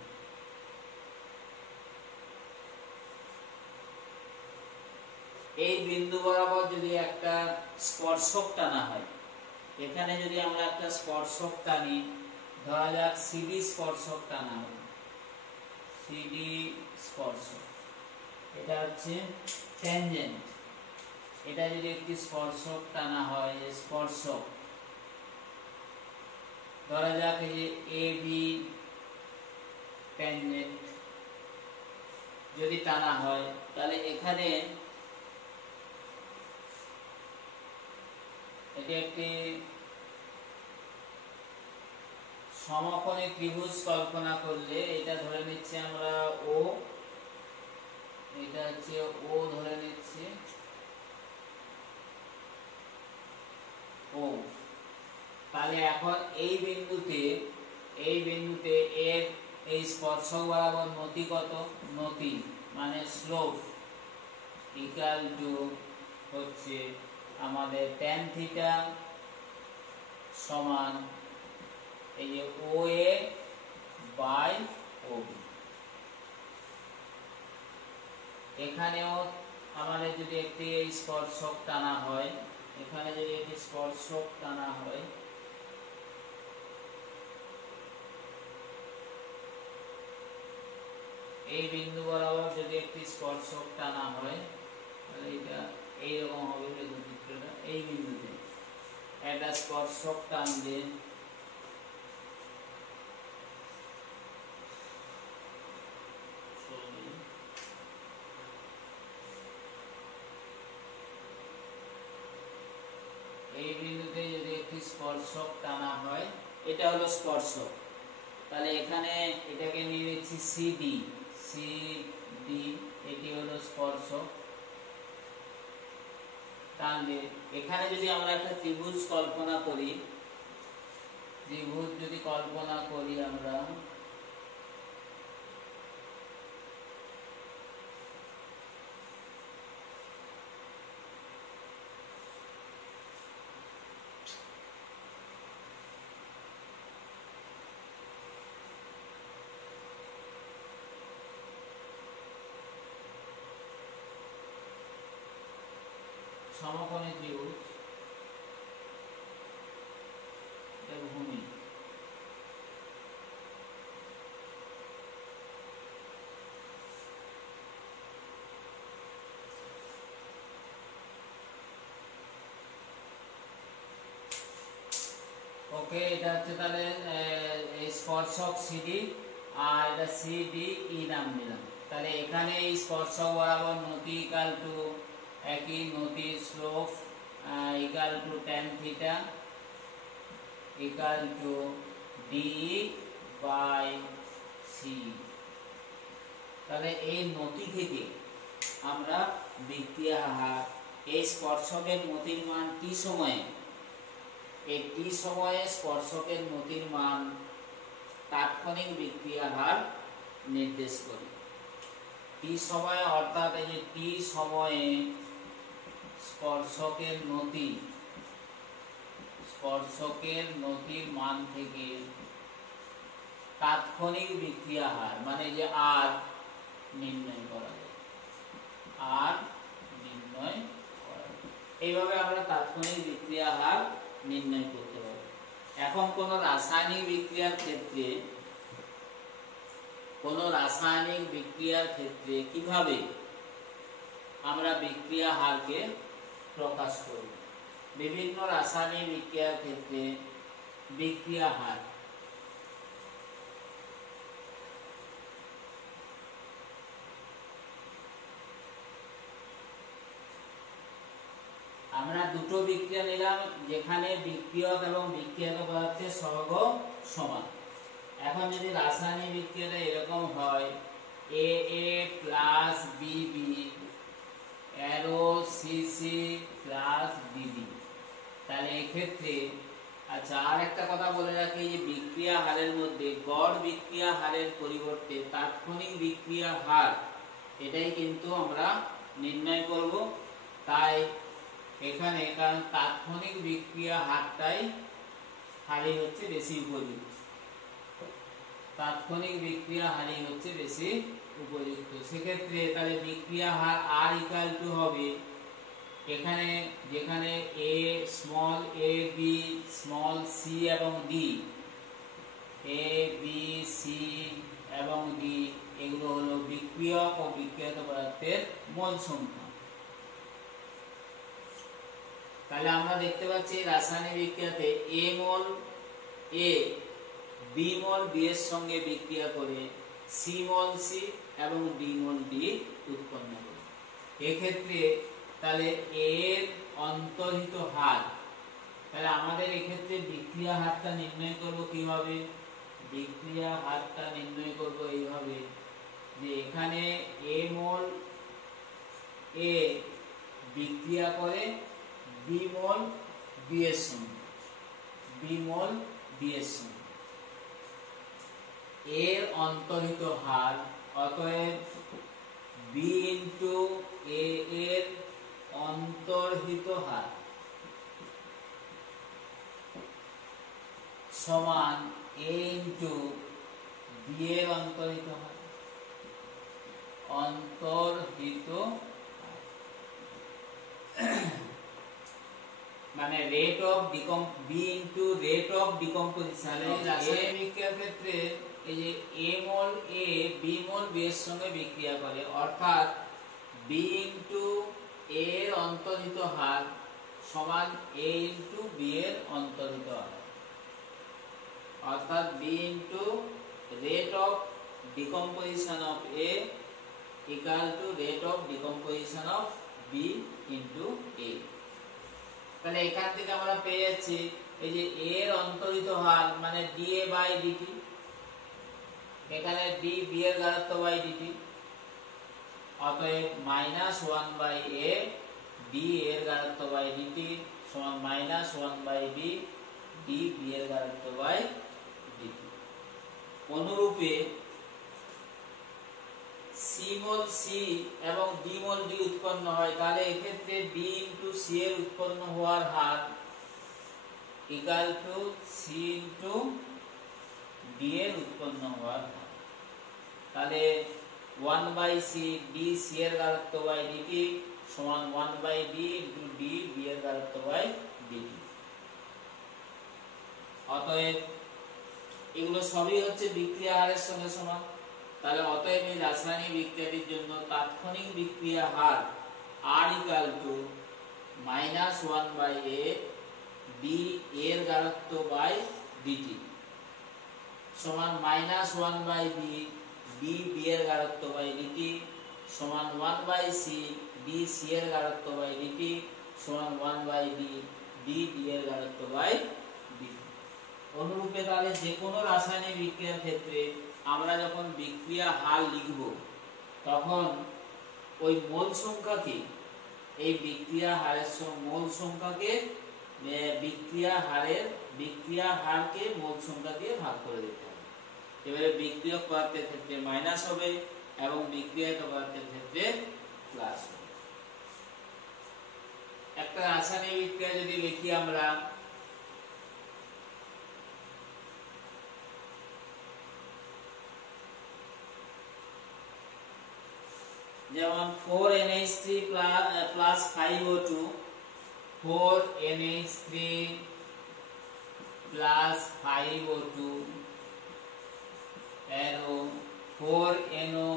এই বিন্দু বরাবর যদি একটা স্পর্শক টানা হয়, এখানে যদি আমরা একটা স্পর্শক টানি, ধরা যাক সিডি স্পর্শক টানা হবে, সিডি স্পর্শক, এটা হচ্ছে ট্যানজেন্ট। এটা যদি একটি স্পর্শক টানা হয়, স্পর্শক ধরা যাক এই যে এ বি ট্যানজেন্ট যদি টানা হয়, তাহলে এখানে এটি একটি সমকোণী ত্রিভুজ কল্পনা করলে, এটা ধরে নিচ্ছি আমরা ও, এটা হচ্ছে ও ধরে নিচ্ছি ও। তাহলে এখন এই বিন্দুতে এর এই স্পর্শক বরাবর নতি কত, নতি মানে স্লোপ ইকুয়াল টু হচ্ছে আমাদের tan থিটা সমান এই যে OA বাই OB। এখানেও আমাদের যদি একটি স্পর্শক টানা হয়, এখানে যদি একটি স্পর্শক টানা হয়, এই বিন্দু বরাবর যদি একটি স্পর্শক টানা হয়, তাহলে এটা এইরকম হবে লেখচিত্রটা। এই বিন্দুতে একটা স্পর্শক টানলে এই বিন্দুতে যদি একটি স্পর্শক টানা হয়, এটা হলো স্পর্শক। তাহলে এখানে এটাকে নিয়ে নিচ্ছি সিডি, সিডি এটি হলো স্পর্শক। তাহলে এখানে যদি আমরা একটা ত্রিভুজ কল্পনা করি, ত্রিভুজ যদি কল্পনা করি আমরা, সমকোণী ত্রিভুজ, এটা ভূমি, ওকে। এটা হচ্ছে তাহলে এই স্পর্শক সিডি, আর এটা সিডি ই নাম দিলাম। তাহলে এখানে এই স্পর্শক বরাবর নতি ইকাল টু একই নতি slope equal to tan theta equal to d by c. তাহলে এই নতি থেকে আমরা বিক্রিয়া হার, এই স্পর্শকের নতির মান টি সময়ে, এই টি সময়ে স্পর্শকের নতির মান তাৎক্ষণিক বিক্রিয়া হার নির্দেশ করে। টি সময়ে অর্থাৎ এই যে টি সময়ে স্পর্শকের নতি, স্পর্শকের নতির মান থেকে তাৎক্ষণিক বিক্রিয়া হার মানে যে আর নির্ণয় করা যায়, আর নির্ণয় করা যায়। এইভাবে আমরা তাৎক্ষণিক বিক্রিয়া হার নির্ণয় করতে পারব। এখন কোন রাসায়নিক বিক্রিয়ার ক্ষেত্রে, কোন রাসায়নিক বিক্রিয়ার ক্ষেত্রে কিভাবে আমরা বিক্রিয়া হারকে প্রকাশ করব? বিভিন্ন রাসায়নিক বিক্রিয়ার ক্ষেত্রে বিক্রিয়া হার, আমরা দুটো বিক্রিয়া নিলাম যেখানে বিক্রিয়ক এবং বিক্রিয়ক পদার্থের সহগ সমান। এখন যদি রাসায়নিক বিক্রিয়াটা এরকম হয় a A plus b B arrow c C plus b B, তাহলে এক্ষেত্রে আচ্ছা আর একটা কথা বলে রাখি যে বিক্রিয়া হারের মধ্যে গড় বিক্রিয়া হারের পরিবর্তে তাৎক্ষণিক বিক্রিয়া হার এটাই কিন্তু আমরা নির্ণয় করব। তাই এখানে কারণ তাৎক্ষণিক বিক্রিয়া হারটাই হারই হচ্ছে বেশি উপযুক্ত, তাৎক্ষণিক বিক্রিয়া হারই হচ্ছে বেশি উপযুক্ত। সেক্ষেত্রে তাহলে বিক্রিয়া হার আর ইকুয়াল টু হবে এখানে যেখানে a small A B small C এবং ডি, এ বি সি এবং ডি এগুলো হলো বিক্রিয়ক ও বিক্রিয়ক পদার্থের মোল সংখ্যা। তাহলে আমরা দেখতে পাচ্ছি রাসায়নিক বিক্রিয়াতে এ মোল এ বি মোল বি এর সঙ্গে বিক্রিয়া করে সি মোল সি এবং ডি মোল ডি উৎপন্ন করে। এক্ষেত্রে তাহলে এর অন্তর্হিত হার, তাহলে আমাদের এক্ষেত্রে বিক্রিয়া হারটা নির্ণয় করব কিভাবে? বিক্রিয়া হারটা নির্ণয় করব এইভাবে যে এখানে এ মোল এ বিক্রিয়া করে বি মোল বি এর সঙ্গে, বি মোল বি এর সঙ্গে, এর অন্তর্হিত হার অতএব বি ইন্টু এ এর অন্তর্হিত হার সমান এ ইন্টু বি এর অন্তর্হিত হার। অন্তর্হিত মানে rate of B into rate of decomposition. রাসায়নিক বিক্রিয়ার ক্ষেত্রে এই যে এ মোল এ বি মোল বি এর সঙ্গে বিক্রিয়া করে, অর্থাৎ বি ইনটু এ এর অন্তর্হিত হার সমান এ ইনটু বি এর অন্তর্হিত হার, অর্থাৎ B into rate of decomposition of A equal to rate of decomposition of B into A. তাহলে এখান থেকে আমরা পেয়ে যাচ্ছি এই যে এ এর অন্তর্হিত হার মানে dA বাই dt, এখানে d b এর ঘনত্ব বাই dt, অতএব -1 বাই a d এর ঘনত্ব বাই dt সমান -1 বাই b d b এর ঘনত্ব বাই dt। অনুরূপে c মোল c এবং d মোল d উৎপন্ন হয়, তাহলে এক্ষেত্রে d ইনটু c এর উৎপন্ন হওয়ার হার equal to c into d এর উৎপন্ন হওয়ার হার। তাহলে 1 বাই c d c এর ঘনত্ব বাই dt সমান 1 by d into d b এর ঘনত্ব বাই dt। অতএব এগুলো সবই হচ্ছে বিক্রিয়া হারের সঙ্গে সমান। তাহলে অতএব এই রাসায়নিক বিক্রিয়াটির জন্য তাৎক্ষণিক বিক্রিয়া হার R equal to -1 by a d এর ঘনত্ব বাই dt সমান -1 বাই b d b এর ঘনত্ব বাই dt সমান 1 বাই c d c এর ঘনত্ব বাই dt সমান 1 বাই d d d এর ঘনত্ব বাই dt। অনুরূপে তাহলে যে কোনো রাসায়নিক বিক্রিয়ার ক্ষেত্রে আমরা যখন বিক্রিয়া হার লিখব তখন ওই মোল সংখ্যাকে এই বিক্রিয়া হারের মোল সংখ্যাকে বিক্রিয়া হারকে মোল সংখ্যা দিয়ে ভাগ করে দিতে হবে। এবারে বিক্রিয়ক পদার্থের ক্ষেত্রে মাইনাস হবে এবং বিক্রিয়ক পদার্থের ক্ষেত্রে প্লাস হবে। একটা রাসায়নিক বিক্রিয়া যদি লিখি আমরা, যেমন 4NH3 plus 5O2 4NH3 plus 5O2 NO 4NO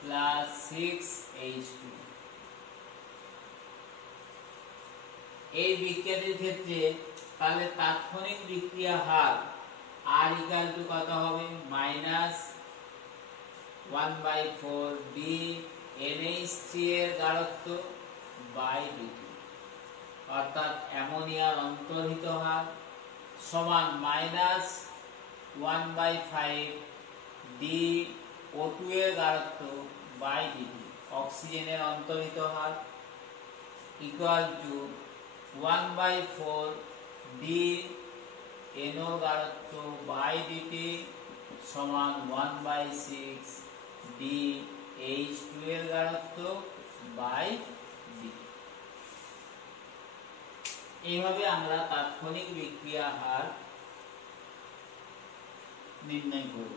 plus 6H2। এই বিক্রিয়াটির ক্ষেত্রে তাহলে তাৎক্ষণিক বিক্রিয়া হার R ইকুয়াল টু কত হবে -1/4 d NH3 এর গাঢ়ত্ব বাই dt, অর্থাৎ অ্যামোনিয়ার অন্তর্হিত হার সমান -1/5 d O2 এর গাঢ়ত্ব বাই dt, অক্সিজেনের অন্তর্হিত হার ইকুয়াল টু 1/4 d NO গাঢ়ত্ব বাই dt সমান 1/6 d H2 এর গাঢ়ত্ব বাই dt। এইভাবে আমরা তাৎক্ষণিক বিক্রিয়া হার নির্ণয় করব।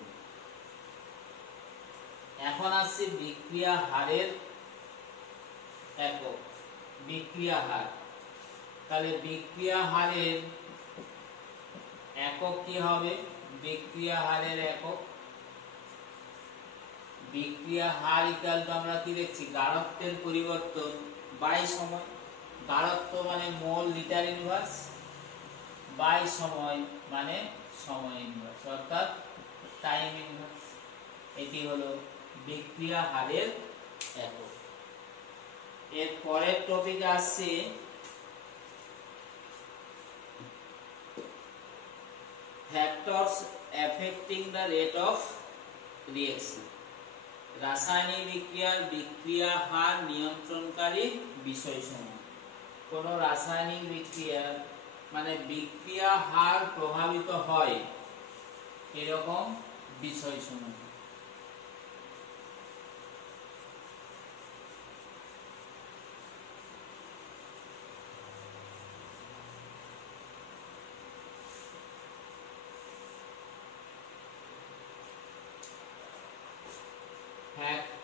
এখন আসছে বিক্রিয়া হারের একক, বিক্রিয়া হার। তাহলে বিক্রিয়া হারের একক কি হবে? বিক্রিয়া হারের একক, বিক্রিয়া হার ইকুয়াল টু আমরা কি দেখছি, গাঢ়ত্বের পরিবর্তন বাই সময়। গাঢ়ত্ব মানে মোল লিটার ইনভার্স, বাই সময় মানে সময় ইনভার্স, অর্থাৎ টাইম ইনভার্স। এটি হলো বিক্রিয়া হারের একক। এর পরের টপিকে আসছে factors affecting the rate of reaction, রাসায়নিক বিক্রিয়ার বিক্রিয়া হার নিয়ন্ত্রণকারী বিষয়সমূহ। কোন রাসায়নিক বিক্রিয়ার মানে বিক্রিয়া হার প্রভাবিত হয় এরকম বিষয়সমূহ।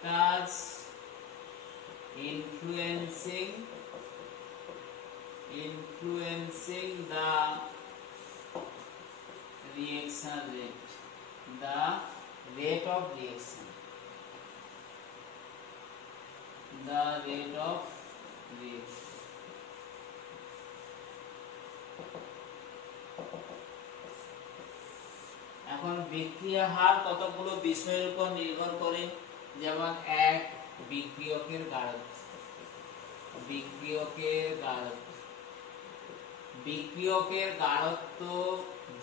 factors influencing the reaction rate, the rate of reaction, the rate of reaction. এখন বিক্রিয়া হার কতগুলো বিষয়ের উপর নির্ভর করে, যেমন এক, বিক্রিয়কের গাঢ়ত্ব, বিক্রিয়কের গাঢ়ত্ব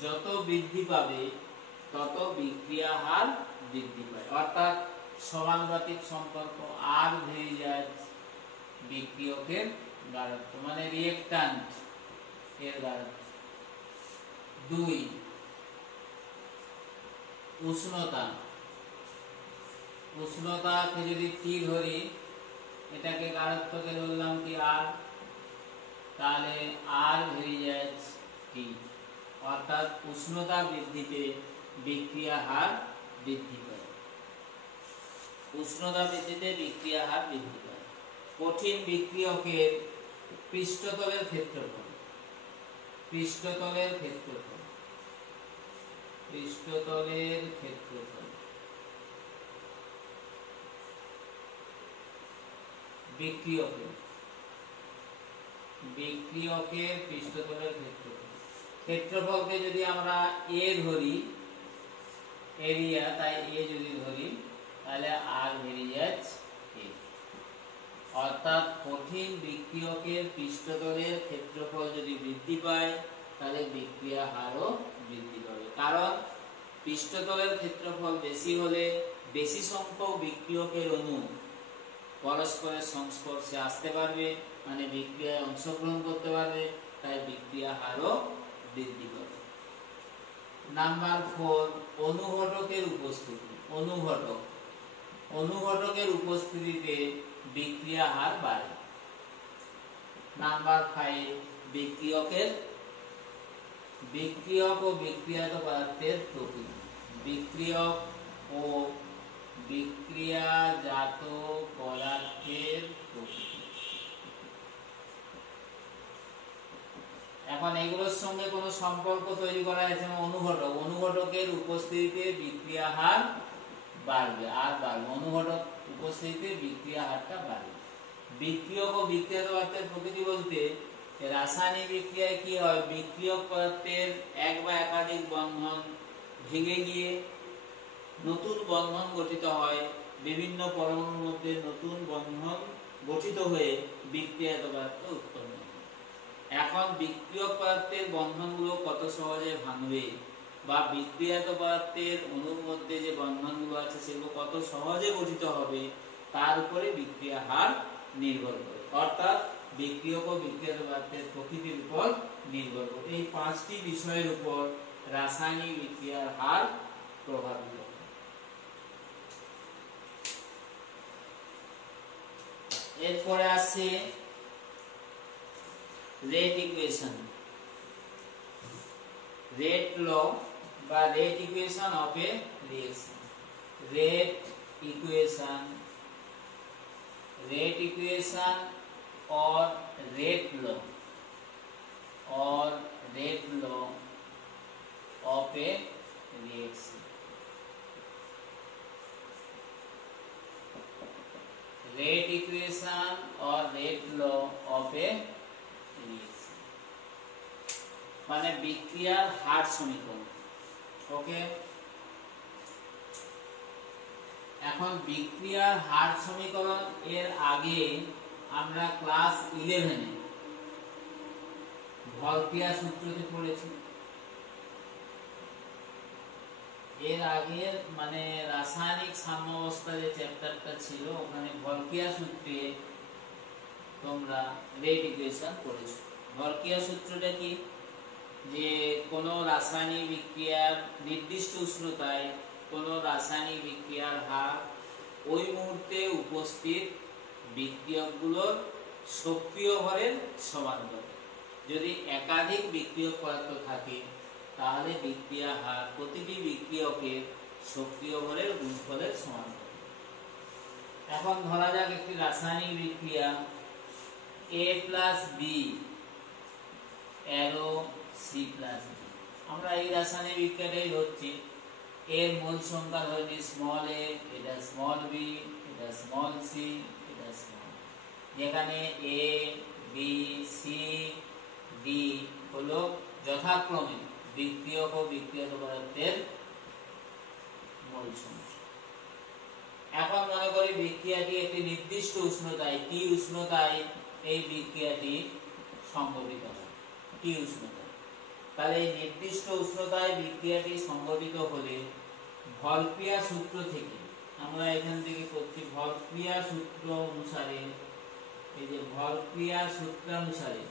যত বৃদ্ধি পাবে তত বিক্রিয়া হার বৃদ্ধি পায়, অর্থাৎ সমানুপাতিক সম্পর্ক আর ভেরিয়েজ বিক্রিয়কের গাঢ়ত্ব মানে রিয়েক্ট্যান্ট এর গাঢ়ত্ব। দুই, উষ্ণতা, উষ্ণতাকে যদি টি ধরি, এটাকে গাঢ়ত্বকে ধরলাম কি আর, তাহলে আর ভেরিয়েজ টি, অর্থাৎ উষ্ণতা বৃদ্ধিতে বিক্রিয়া হার বৃদ্ধি পায়, উষ্ণতা বৃদ্ধিতে বিক্রিয়া হার বৃদ্ধি পায়। কঠিন বিক্রিয়কের পৃষ্ঠতলের ক্ষেত্রফল, পৃষ্ঠতলের ক্ষেত্রফল, পৃষ্ঠতলের ক্ষেত্রফল, বিক্রিয়কের পৃষ্ঠতলের ক্ষেত্রফল, ক্ষেত্রফলকে যদি আমরা এ ধরি, এরিয়া, তাই এ যদি ধরি তাহলে আর ভেরিয়েজ এ, অর্থাৎ কঠিন বিক্রিয়কের পৃষ্ঠতলের ক্ষেত্রফল যদি বৃদ্ধি পায় তাহলে বিক্রিয়া হারও বৃদ্ধি পাবে, কারণ পৃষ্ঠতলের ক্ষেত্রফল বেশি হলে বেশি সংখ্যক বিক্রিয়কের অণু পরস্পরের সংস্পর্শে আসতে পারবে, মানে বিক্রিয়ায় অংশগ্রহণ করতে পারবে, তাই বিক্রিয়া হারও বৃদ্ধি পাবে। নাম্বার 4, অনুঘটকের উপস্থিতি, অনুঘটকের উপস্থিতিতে বিক্রিয়া হার বাড়ে। নাম্বার 5, বিক্রিয়ক ও বিক্রিয়াত পদার্থের প্রকৃতি, বিক্রিয়ক ও বিক্রিয়াজাত পদার্থের প্রকৃতি। এখন এগুলোর সঙ্গে কোনো সম্পর্ক তৈরি করা হয়েছে, অনুঘটকের উপস্থিতিতে বিক্রিয়া হার বাড়বে, আর বাড়বে, অনুঘটক উপস্থিতিতে বিক্রিয়া হারটা বাড়বে। বিক্রিয়ক ও বিক্রিয়াত পদার্থের প্রকৃতি বলতে রাসায়নিক বিক্রিয়ায় কি হয়, বিক্রিয়ক পদার্থের এক বা একাধিক বন্ধন ভেঙে গিয়ে নতুন বন্ধন গঠিত হয়, বিভিন্ন পরমাণুর মধ্যে নতুন বন্ধন গঠিত হয়ে বিক্রিয়াত পদার্থ উৎপন্ন হয়। এখন বিক্রিয়ক পদার্থের বন্ধনগুলো কত সহজে ভাঙবে, বা বিক্রিয়াত পদার্থের অণুর মধ্যে যে বন্ধনগুলো আছে সেগুলো কত সহজে গঠিত হবে, তার উপরে বিক্রিয়া হার নির্ভর করে, অর্থাৎ বিক্রিয়ক ও বিক্রিয়াত পদার্থের প্রকৃতির উপর নির্ভর করে। এই 5টি বিষয়ের উপর রাসায়নিক বিক্রিয়ার হার প্রভাবিত। এরপরে আসছে রেট ইকুয়েশন, রেট ল বা rate equation of a reaction, rate equation or rate law of a reaction, rate equation or rate law of a reaction মানে বিক্রিয়ার হার সমীকরণ। ওকে, এখন বিক্রিয়ার হার সমীকরণ এর আগে আমরা ক্লাস 11-এ ভলক্রিয়া সূত্রটি পড়েছি। এর আগে মানে রাসায়নিক সাম্যাবস্থা যে চ্যাপ্টারটা ছিল, ওখানে ভলক্রিয়া সূত্রে তোমরা রেট ইকুয়েশন পড়েছো। ভলক্রিয়া সূত্রটা কি, যে কোন রাসায়নিক বিক্রিয়ার নির্দিষ্ট উষ্ণতায় কোন রাসায়নিক বিক্রিয়ার হার ওই মুহূর্তে উপস্থিত বিক্রিয়কগুলোর সক্রিয় ভরের সমানুপাতিক। যদি একাধিক বিক্রিয়ক পদার্থ থাকে তাহলে বিক্রিয়া হার প্রতিটি বিক্রিয়কের সক্রিয় ভরের গুণফলের সমানুপাতিক। এখন ধরা যাক একটি রাসায়নিক বিক্রিয়া A plus B arrow C plus B। আমরা এই রাসায়নিক বিক্রিয়াটাই ধরছি, এর মোল সংখ্যা ধরে স্মল a, এটা স্মল b, এটা স্মল c, এটা স্মল, যেখানে a b c d হলো যথাক্রমে বিক্রিয়ক ও বিক্রিয়ক পদার্থের মোল সংখ্যা। এখন মনে করি বিক্রিয়াটি একটি নির্দিষ্ট উষ্ণতায় T উষ্ণতায় এই বিক্রিয়াটি সংঘটিত হয়, T উষ্ণতায়। তাহলে এই নির্দিষ্ট উষ্ণতায় বিক্রিয়াটি সংঘটিত হলে ভরক্রিয়া সূত্র থেকে আমরা এখান থেকে করছি ভরক্রিয়া সূত্র অনুসারে, এই যে ভরক্রিয়া সূত্রানুসারে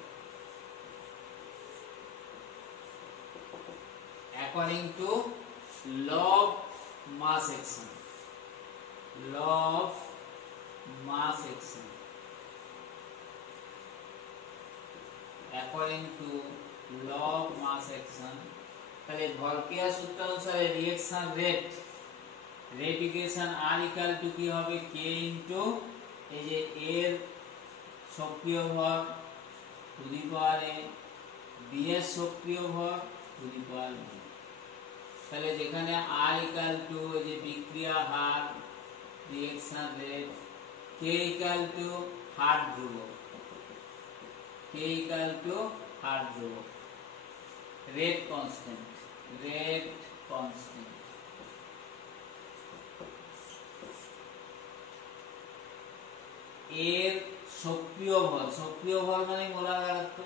according to law of mass action, law of mass action, according to law of mass action, তাহলে ভরক্রিয়া সূত্র অনুসারে reaction rate equation R equal two কি হবে K ইনটু এই যে এর সক্রিয় ভর two the power A, B এর সক্রিয় ভর টু দি পাওয়ার B। তাহলে যেখানে R ইকুয়াল টু এই যে বিক্রিয়া হার reaction rate, K equal to হার ধ্রুবক, K ইকুয়াল টু হার ধ্রুবক, রেট কনস্ট্যান্ট, রেট কনস্ট্যান্ট। এর সক্রিয় ভর মানে মোলার ঘনত্ব,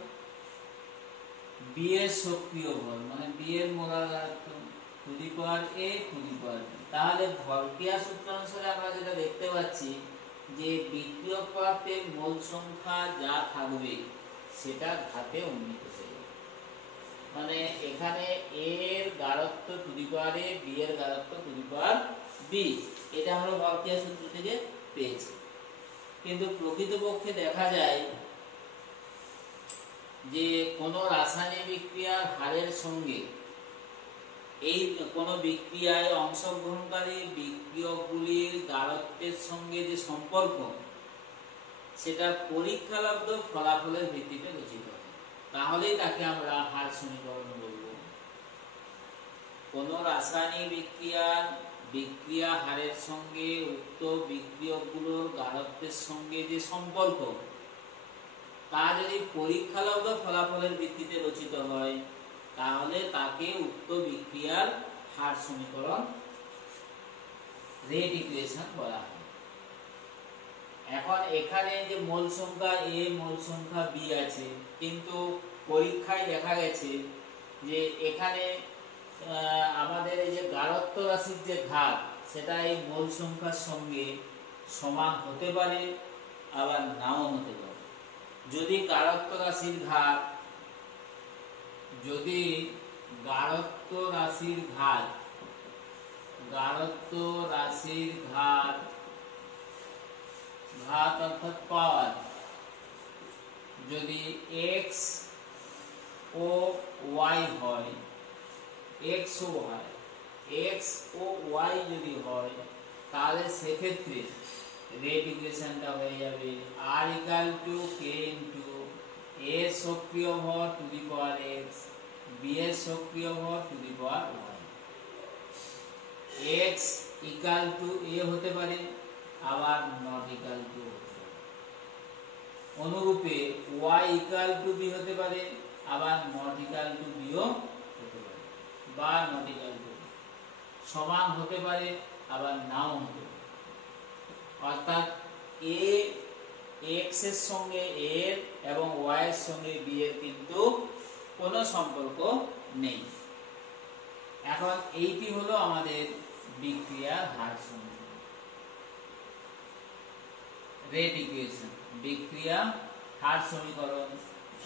বি এর সক্রিয় ভর মানে বি এর মোলার ঘনত্ব two the power A two the power B। তাহলে ভরক্রিয়া সূত্র অনুসারে আমরা যেটা দেখতে পাচ্ছি যে বিক্রিয়ক পদার্থের মোল সংখ্যা যা থাকবে সেটা ঘাতে উন্নীত হয়ে যাবে। মানে এখানে A এর গাঢ়ত্ব to the power A, B এর গাঢ়ত্ব টু দি পাওয়ার B, এটা আমরা ভরক্রিয়া সূত্র থেকে পেয়েছি। কিন্তু প্রকৃতপক্ষে দেখা যায় যে কোন রাসায়নিক বিক্রিয়ার হারের সঙ্গে এই কোন বিক্রিয়ায় অংশগ্রহণকারী বিক্রিয়কগুলির গাঢ়ত্বের সঙ্গে যে সম্পর্ক সেটা পরীক্ষালব্ধ ফলাফলের ভিত্তিতে রচিত হয়, তাহলেই তাকে আমরা হার সমীকরণ বলব। কোন রাসায়নিক বিক্রিয়া হারের সঙ্গে উক্ত বিক্রিয়কগুলোর গাঢ়ত্বের সঙ্গে যে সম্পর্ক তা যদি পরীক্ষালব্ধ ফলাফলের ভিত্তিতে রচিত হয় তাহলে তাকে উক্ত বিক্রিয়ার হার সমীকরণ রেট ইকুয়েশন বলা হয়। এখন এখানে যে মোল সংখ্যা A মোল সংখ্যা B আছে, কিন্তু পরীক্ষায় দেখা গেছে যে এখানে আমাদের এই যে গাঢ়ত্ব রাশির যে ঘাত সেটা এই মোল সংখ্যার সঙ্গে সমান হতে পারে আবার নাও হতে পারে। যদি গাঢ়ত্ব রাশির ঘাত অর্থাৎ পাওয়ার যদি x ও y হয়, x ও y যদি হয় তাহলে সেক্ষেত্রে রেট ইকুয়েশনটা হয়ে যাবে R equal to K into A এর সক্রিয় ভর two the power x, B এর সক্রিয় ভর two the power y। x equal to A হতে পারে আবার নট ইকুয়াল টু হতে পারে। অনুরূপে y ইকুয়াল টু B হতে পারে আবার নট ইকুয়াল টু B ও হতে পারে, বা নট ইকুয়াল টু সমান হতে পারে আবার নাও হতে পারে। অর্থাৎ A x এর সঙ্গে A এর এবং y এর সঙ্গে B এর কিন্তু কোনো সম্পর্ক নেই। এখন এইটি হলো আমাদের বিক্রিয়ার হার সমীকরণ, রেট ইকুয়েশন, বিক্রিয়া হার সমীকরণ,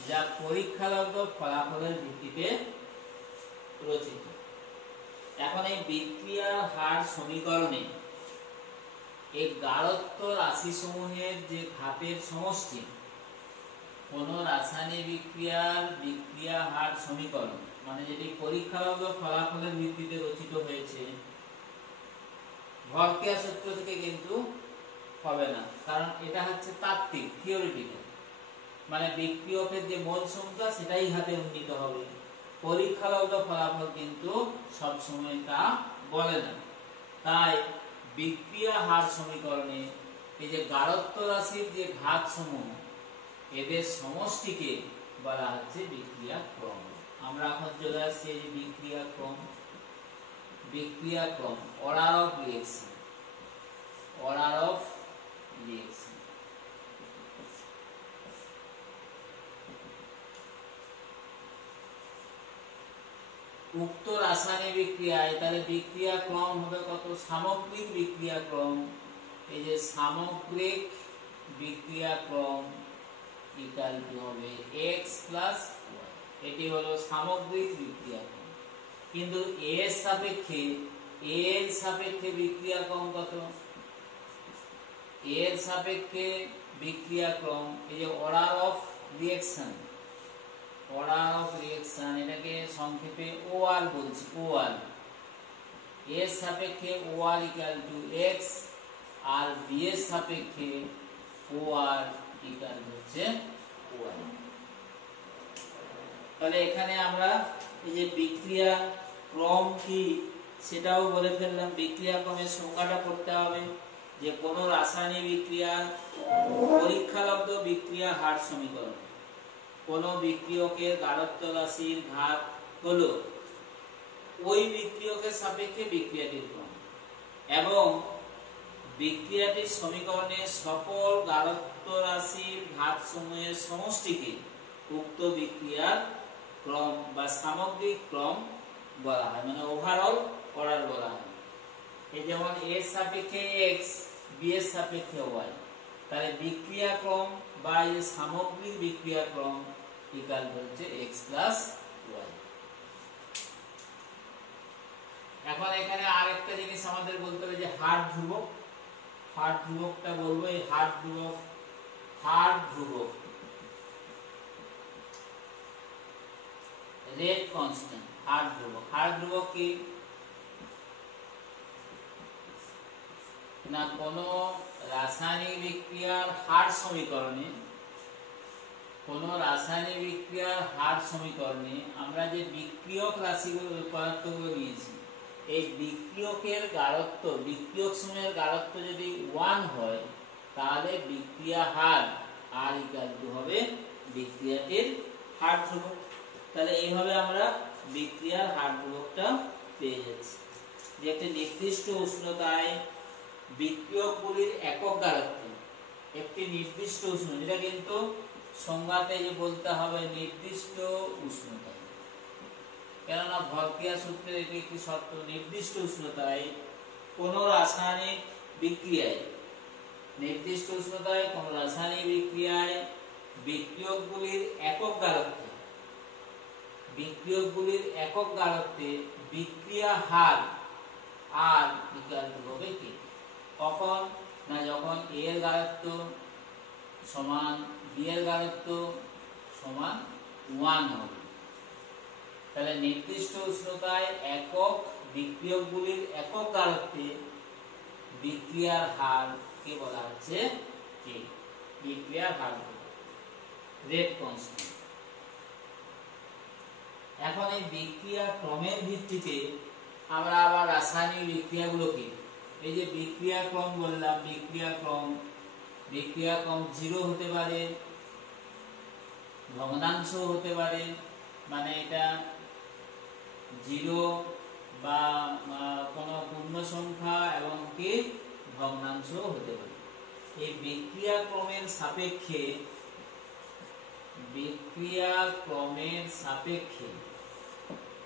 যা পরীক্ষালব্ধ ফলাফলের ভিত্তিতে রচিত। এখন এই বিক্রিয়ার হার সমীকরণে এই গাঢ়ত্ব রাশি সমূহের যে ঘাতের সমষ্টি, কোন রাসায়নিক বিক্রিয়া হার সমীকরণ মানে যেটি পরীক্ষালব্ধ ফলাফলের ভিত্তিতে রচিত হয়েছে, ভরক্রিয়া সূত্র থেকে কিন্তু হবে না, কারণ এটা হচ্ছে তাত্ত্বিক, থিওরিটিক্যাল, মানে বিক্রিয়কের যে মোল সংখ্যা সেটাই হাতে উন্নীত হবে। পরীক্ষালব্ধ ফলাফল কিন্তু সবসময় তা বলে না। তাই বিক্রিয়া হার সমীকরণে এই যে গারত্ব রাশির যে ঘাত সমূহ এদের সমষ্টিকে বলা হচ্ছে বিক্রিয়া ক্রম। আমরা এখন চলে আসছি এই যে বিক্রিয়া ক্রম। বিক্রিয়া ক্রম, order of reaction, order of reaction. উক্ত রাসায়নিক বিক্রিয়ায় তাহলে বিক্রিয়া ক্রম হবে কত? সামগ্রিক বিক্রিয়া ক্রম। এই যে সামগ্রিক বিক্রিয়া ক্রম ইকুয়াল টু হবে x প্লাস y। এটি হলো সামগ্রিক বিক্রিয়া ক্রম। কিন্তু a এর সাপেক্ষে বিক্রিয়া ক্রম কত? a এর সাপেক্ষে বিক্রিয়া ক্রম, এই যে order of reaction, order of reaction, এটাকে সংক্ষেপে OR বলছি, OR। এর সাপেক্ষে OR ইকুয়াল টু x, আর b এর সাপেক্ষে OR ইকুয়াল হচ্ছে y। তাহলে এখানে আমরা এই যে বিক্রিয়া ক্রম কি সেটাও বলে ফেললাম। বিক্রিয়া ক্রমের সংজ্ঞাটা পড়তে হবে, যে কোন রাসায়নিক বিক্রিয়ার পরীক্ষালব্ধ বিক্রিয়া হার সমীকরণ কোন বিক্রিয়কের গারত্ব রাশির ঘাত হলো ওই বিক্রিয়কের সাপেক্ষে বিক্রিয়াটির ক্রম, এবং বিক্রিয়াটির সমীকরণের সকল গারত্ব রাশির ঘাত সমূহের সমষ্টিকে উক্ত বিক্রিয়ার ক্রম বা সামগ্রিক ক্রম বলা হয়, মানে ওভারঅল অর্ডার বলা হয়। এই যেমন a এর সাপেক্ষে x, b এর সাপেক্ষে y, তাহলে বিক্রিয়া ক্রম বা এই সামগ্রিক বিক্রিয়া ক্রম ইকুয়াল হচ্ছে x প্লাস y। এখন এখানে আরেকটা জিনিস আমাদের বলতে হবে যে হার ধ্রুবক। হার ধ্রুবকটা বলবো, এই হার ধ্রুবক, রেট কনস্ট্যান্ট, হার ধ্রুবক। হার ধ্রুবক কি না, কোন রাসায়নিক বিক্রিয়ার হার সমীকরণে, কোন রাসায়নিক বিক্রিয়ার হার সমীকরণে আমরা যে বিক্রিয়ক রাশিগুলো পদার্থগুলো নিয়েছি, এই বিক্রিয়কের গারত্ব, বিক্রিয়ক সমূহের গারত্ব যদি 1 হয় তাহলে বিক্রিয়া হার আর ইকুয়াল টু হবে বিক্রিয়াটির হার ধ্রুবক। তাহলে এইভাবে আমরা বিক্রিয়ার হার ধ্রুবকটা পেয়ে যাচ্ছি, যে একটি নির্দিষ্ট উষ্ণতায় বিক্রিয়কগুলির একক গারত্ব, একটি নির্দিষ্ট উষ্ণতা, যেটা কিন্তু সংজ্ঞাতে যে বলতে হবে নির্দিষ্ট উষ্ণতা, কেননা ভরক্রিয়া সূত্রের এটি একটি শর্ত। নির্দিষ্ট উষ্ণতায় কোন রাসায়নিক বিক্রিয়ায়, নির্দিষ্ট উষ্ণতায় কোন রাসায়নিক বিক্রিয়ায় বিক্রিয়কগুলির একক গারত্বে, বিক্রিয়কগুলির একক গারত্বে বিক্রিয়া হার আর ইকুয়াল টু হবে কি? কখন না, যখন a এর গারত্ব সমান b এর গারত্ব সমান 1 হবে। তাহলে নির্দিষ্ট উষ্ণতায় একক বিক্রিয়কগুলির একক গারত্বে বিক্রিয়ার হার কে বলা হচ্ছে কি? বিক্রিয়ার হার, রেট কনস্ট্যান্ট। এখন এই বিক্রিয়া ক্রমের ভিত্তিতে আমরা আবার রাসায়নিক বিক্রিয়াগুলোকে, এই যে বিক্রিয়া ক্রম বললাম, বিক্রিয়া ক্রম 0 হতে পারে, ভগ্নাংশ হতে পারে, মানে এটা 0 বা কোনো পূর্ণ সংখ্যা এবং কি ভগ্নাংশ হতে পারে। এই বিক্রিয়া ক্রমের সাপেক্ষে, বিক্রিয়া ক্রমের সাপেক্ষে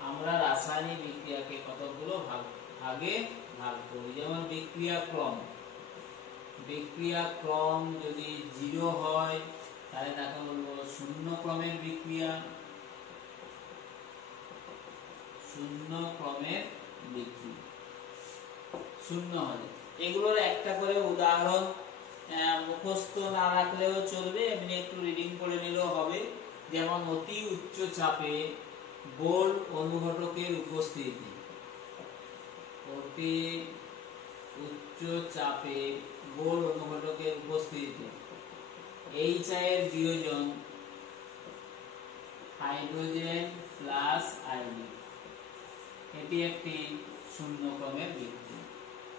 আমরা রাসায়নিক বিক্রিয়াকে কতগুলো ভাগে ভাগ করি। যেমন বিক্রিয়া ক্রম যদি 0 হয় তাহলে তাকে বলবো শূন্য ক্রমের বিক্রিয়া, শূন্য ক্রমের বিক্রিয়া, শূন্য হলে। এগুলোর একটা করে উদাহরণ মুখস্থ না রাখলেও চলবে, এমনি একটু রিডিং করে নিলেও হবে। যেমন অতি উচ্চ চাপে বোল্ট অনুঘটকের উপস্থিতি, অতি উচ্চ চাপে বোর অনুঘটকের উপস্থিতিতে HI এর বিয়োজন হাইড্রোজেন প্লাস আয়নিক, এটি একটি শূন্য ক্রমের বিক্রিয়া।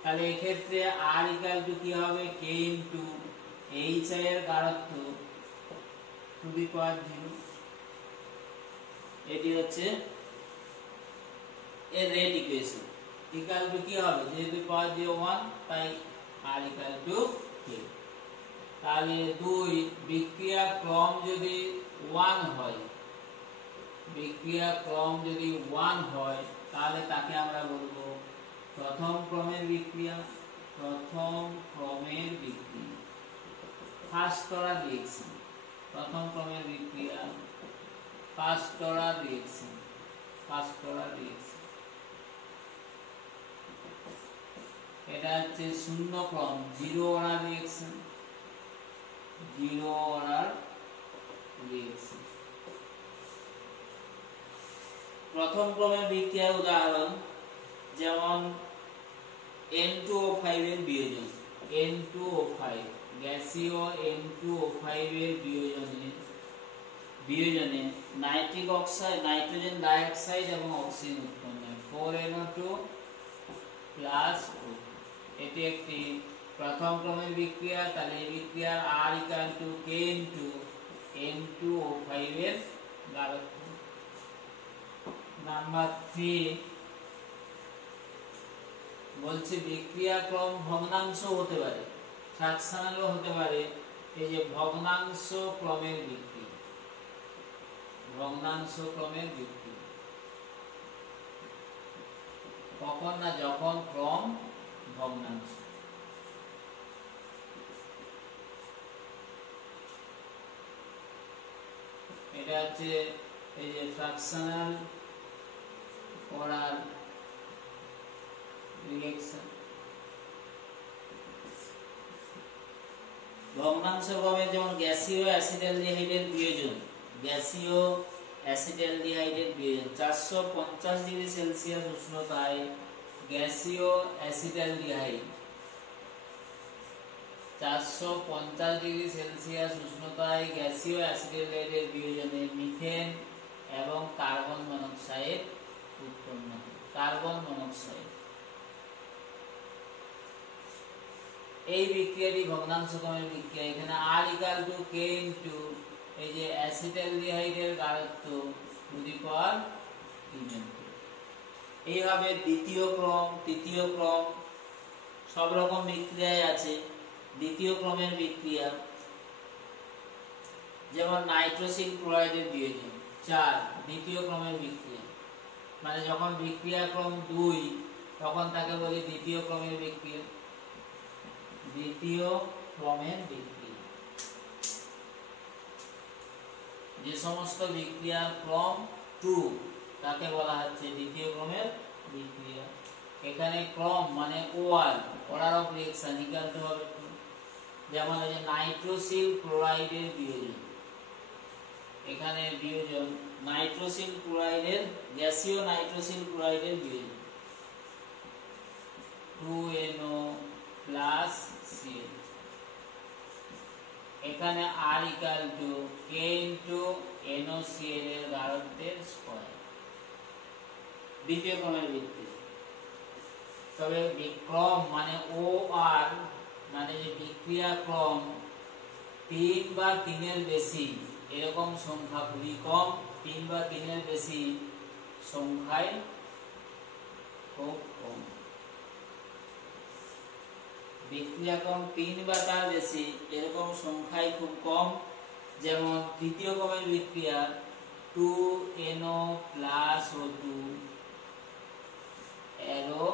তাহলে এক্ষেত্রে R ইকুয়াল টু কি হবে, K ইনটু HI এর গাঢ়ত্ব টু দি পাওয়ার 0, এটি হচ্ছে এর রেট ইকুয়েশন। ইকুয়াল টু কি হবে, যেহেতু পাওয়ার 0 1, তাই R ইকুয়াল টু K। তাহলে 2 বিক্রিয়া ক্রম যদি 1 হয়, বিক্রিয়া ক্রম যদি 1 হয় তাহলে তাকে আমরা বলবো প্রথম ক্রমের বিক্রিয়া। প্রথম ক্রমের বিক্রিয়া, ফার্স্ট অর্ডার রিঅ্যাকশন। প্রথম ক্রমের বিক্রিয়া, first order reaction, first order reaction. এটা হচ্ছে শূন্য ক্রম, zero order reaction, zero order reaction. প্রথম ক্রমের বিক্রিয়ার উদাহরণ যেমন N2O5 এর বিয়োজন, N2O5 গ্যাসীয় N2O5 এর বিয়োজনে nitric oxide, nitrogen die oxide এবং অক্সিজেন উৎপন্ন হয় 4NO2 প্লাস O। এটি একটি প্রথম ক্রমের বিক্রিয়া। তাহলে এই বিক্রিয়ার R equal to K into N2O5 এর গাঢ়ত্ব। নাম্বার 3 বলছে বিক্রিয়া ক্রম ভগ্নাংশ হতে পারে, ফ্র্যাকশনালও হতে পারে। এই যে ভগ্নাংশ ক্রমের বিক্রিয়া, ভগ্নাংশ ক্রমের বিক্রিয়া কখন না, যখন ক্রম ভগ্নাংশ। এটা হচ্ছে এই যে ফ্র্যাকশনাল অর্ডার রিঅ্যাকশন। ভগ্নাংশ ক্রমে যেমন গ্যাসীয় অ্যাসিটালডিহাইডের বিয়োজন, গ্যাসীয় অ্যাসিটালডিহাইডের বিয়োজন 450 ডিগ্রি সেলসিয়াস উষ্ণতায় গ্যাসীয় অ্যাসিটালডিহাইড, 450 ডিগ্রি সেলসিয়াস উষ্ণতায় গ্যাসীয় অ্যাসিটালডিহাইডের বিয়োজনে মিথেন এবং কার্বন মনোক্সাইড উৎপন্ন হয়। কার্বন মনোক্সাইড, এই বিক্রিয়াটি ভগ্নাংশ ক্রমের বিক্রিয়া। এখানে R equal to K into এই যে অ্যাসিটালডিহাইডের গাঢ়ত্ব টু দি পাওয়ার 3। এইভাবে দ্বিতীয় ক্রম, তৃতীয় ক্রম সব রকম বিক্রিয়ায় আছে। দ্বিতীয় ক্রমের বিক্রিয়া যেমন নাইট্রোসিল ক্লোরাইডের বিয়োজন 4, দ্বিতীয় ক্রমের বিক্রিয়া। মানে যখন বিক্রিয়া ক্রম 2 তখন তাকে বলি দ্বিতীয় ক্রমের বিক্রিয়া। দ্বিতীয় ক্রমের বিক্রিয়া, যে সমস্ত বিক্রিয়ার ক্রম 2 তাকে বলা হচ্ছে দ্বিতীয় ক্রমের বিক্রিয়া। এখানে ক্রম মানে order of reaction equal to হবে 2। যেমন এই যে নাইট্রোসিল ক্লোরাইডের বিয়োজন, এখানে বিয়োজন নাইট্রোসিল ক্লোরাইডের, গ্যাসীয় নাইট্রোসিল ক্লোরাইডের বিয়োজন 2NO প্লাস Cl। এখানে R equal to K into NOCl এর গাঢ়ত্বের স্কয়ার। দ্বিতীয় ক্রমের বিক্রিয়া। তবে ক্রম মানে OR মানে যে বিক্রিয়া ক্রম 3 বা 3 এর বেশি, এরকম সংখ্যা খুবই কম। 3 বা 3 এর বেশি সংখ্যায় খুব কম। বিক্রিয়া ক্রম 3 বা তার বেশি এরকম সংখ্যায় খুব কম। যেমন তৃতীয় ক্রমের বিক্রিয়া 2NO প্লাস O2 এরো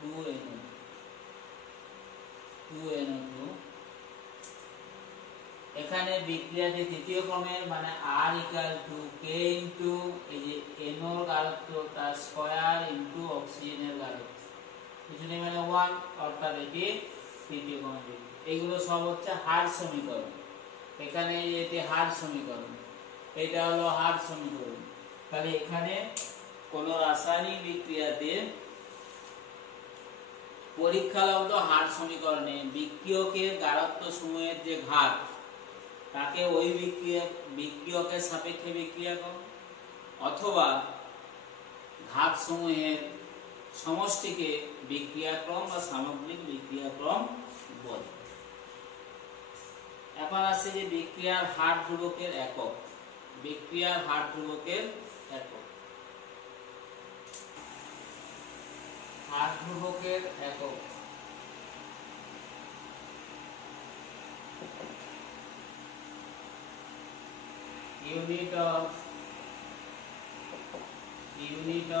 2NO2। এখানে বিক্রিয়াটি তৃতীয় ক্রমের মানে R equal to K into এই যে NO এর গাঢ়ত্ব তার স্কয়ার ইনটু অক্সিজেনের গাঢ়ত্ব, কিছু নেই মানে 1, অর্থাৎ এটি তৃতীয় ক্রমের বিক্রিয়া। এইগুলো সব হচ্ছে হার সমীকরণ। এখানে এটি হার সমীকরণ, এটা হলো হার সমীকরণ। তাহলে এখানে কোন রাসায়নিক বিক্রিয়াতে পরীক্ষালব্ধ হার সমীকরণে বিক্রিয়কের গাঢ়ত্ব সমূহের যে ঘাত তাকে ওই বিক্রিয়কের সাপেক্ষে বিক্রিয়া করো, অথবা ঘাত সমূহের সমষ্টিকে বিক্রিয়াক্রম বা সামগ্রিক বিক্রিয়াক্রম বলে। এখন আসছে যে বিক্রিয়ার হার ধ্রুবকের একক। বিক্রিয়ার হার ধ্রুবকের একক, হার ধ্রুবকের একক unit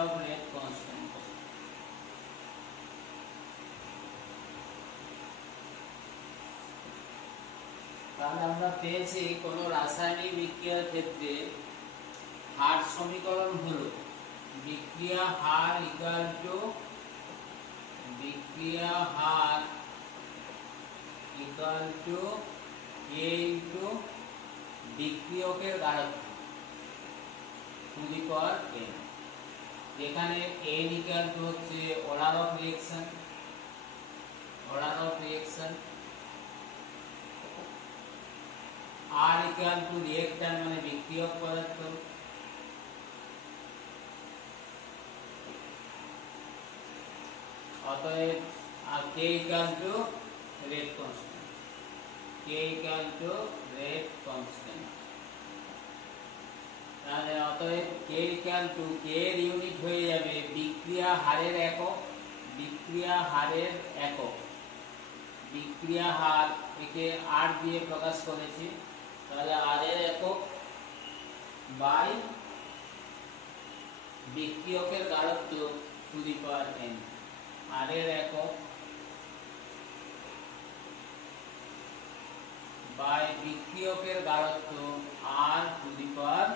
of rate constant। তাহলে আমরা পেয়েছি কোন রাসায়নিক বিক্রিয়ার ক্ষেত্রে হার সমীকরণ হলো বিক্রিয়া হার ইকুয়াল টু a ইনটু বিক্রিয়কের গাঢ়ত্ব টু দি পাওয়ার n, যেখানে n ইকুয়াল টু হচ্ছে order of reaction, r equal to reactant মানে বিক্রিয়ক পদার্থ, অতএব আর k equal to rate constant. তাহলে অতএব k ইকুয়াল টু k এর ইউনিট হয়ে যাবে বিক্রিয়া হারের একক, বিক্রিয়া হার একে r দিয়ে প্রকাশ করেছি, তাহলে r এর একক বাই বিক্রিয়কের গাঢ়ত্ব to the power n, r এর একক বাই বিক্রিয়কের গাঢ়ত্ব r to the power n।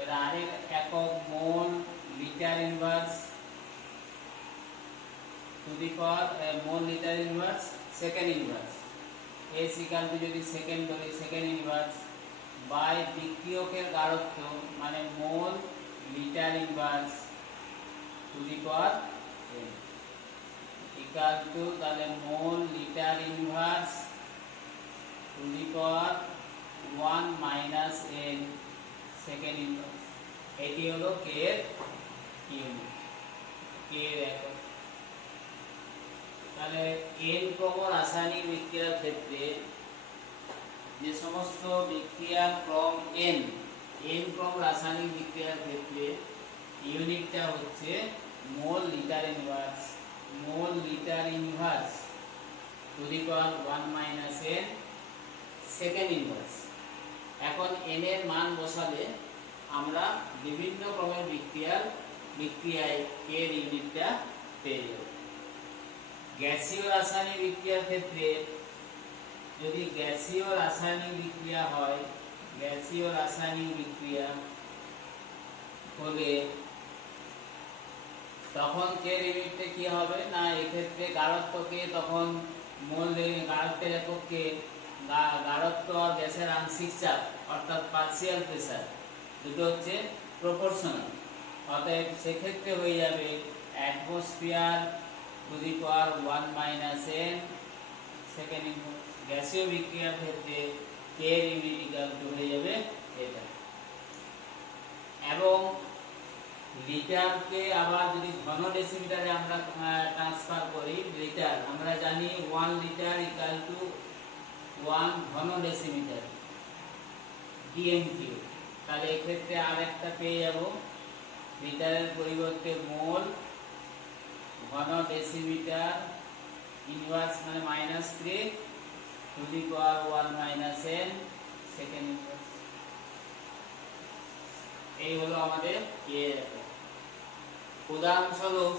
এর r এর একক mole litre inverse to the power mole litre inverse second inverse, s equal to যদি সেকেন্ড ধরি সেকেন্ড ইনভার্স বাই বিক্রিয়কের গাঢ়ত্ব মানে mole litre inverse to the power n equal to তাহলে mole litre inverse to the power 1 minus n second inverse. এটি হলো k এর unit, k এর একক। তাহলে n ক্রম রাসায়নিক বিক্রিয়ার ক্ষেত্রে যে সমস্ত বিক্রিয়ার ক্রম n ক্রম রাসায়নিক বিক্রিয়ার ক্ষেত্রে ইউনিটটা হচ্ছে মোল litre inverse to the power 1 minus n second inverse. এখন n এর মান বসালে আমরা বিভিন্ন ক্রমের বিক্রিয়ায় k এর ইউনিটটা পেয়ে যাব। গ্যাসীয় রাসায়নিক বিক্রিয়ার ক্ষেত্রে যদি গ্যাসীয় রাসায়নিক বিক্রিয়া হয়, গ্যাসীয় রাসায়নিক বিক্রিয়া হলে তখন k এর ইউনিটটা কি হবে না, এক্ষেত্রে গাঢ়ত্বকে তখন মোল গাঢ়ত্বের এককে গাঢ়ত্ব আর গ্যাসের আংশিক চাপ অর্থাৎ পার্শিয়াল প্রেসার দুটো হচ্ছে প্রপোর্শনাল, অতএব সেক্ষেত্রে হয়ে যাবে atmosphere two the power 1 minus n second inverse. গ্যাসীয় বিক্রিয়ার ক্ষেত্রে k এর ইউনিট ইকুয়াল টু হয়ে যাবে এটা। এবং লিটারকে আবার যদি ঘন ডেসিমিটারে আমরা ট্রান্সফার করি, লিটার আমরা জানি 1 লিটার ইকুয়াল টু 1 ঘন ডেসিমিটার dm3। তাহলে এক্ষেত্রে আরেকটা পেয়ে যাব লিটারের পরিবর্তে মোল ঘন ডেসিমিটার ইনভার্স মানে -3 two the power 1 minus n second inverse. এই হলো আমাদের k এর একক। উদাহরণস্বরূপ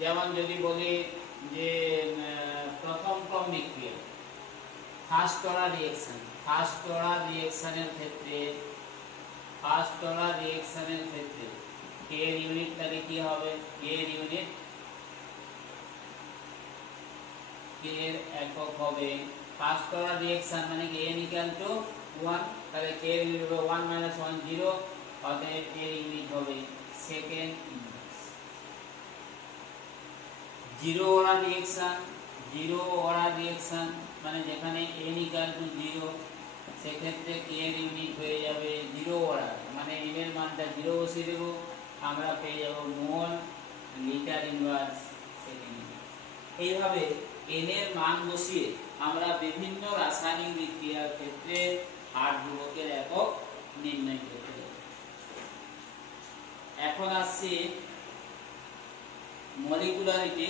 যেমন যদি বলি যে প্রথম ক্রম বিক্রিয়া ফার্স্ট অর্ডার রিঅ্যাকশনের ক্ষেত্রে k এর ইউনিট তাহলে কি হবে, k এর ইউনিট k এর একক হবে ফার্স্ট অর্ডার রিঅ্যাকশন মানে কি n ইকুয়াল টু 1, তাহলে k এর ইউনিট হবে 1 1 0, অতএব k এর ইউনিট হবে second inverse. Zero order reaction, zero order reaction মানে যেখানে n ইকুয়াল টু 0 সেক্ষেত্রে k এর ইউনিট হয়ে যাবে জিরো অর্ডার, মানে n এর মানটা 0 বসিয়ে দেব, আমরা পেয়ে যাব মোল লিটার ইনভার্স সেকেন্ড। এইভাবে n এর মান বসিয়ে আমরা বিভিন্ন রাসায়নিক বিক্রিয়ার ক্ষেত্রে হার ধ্রুবকের একক নির্ণয় করতে পারি। এখন আসছে molecularity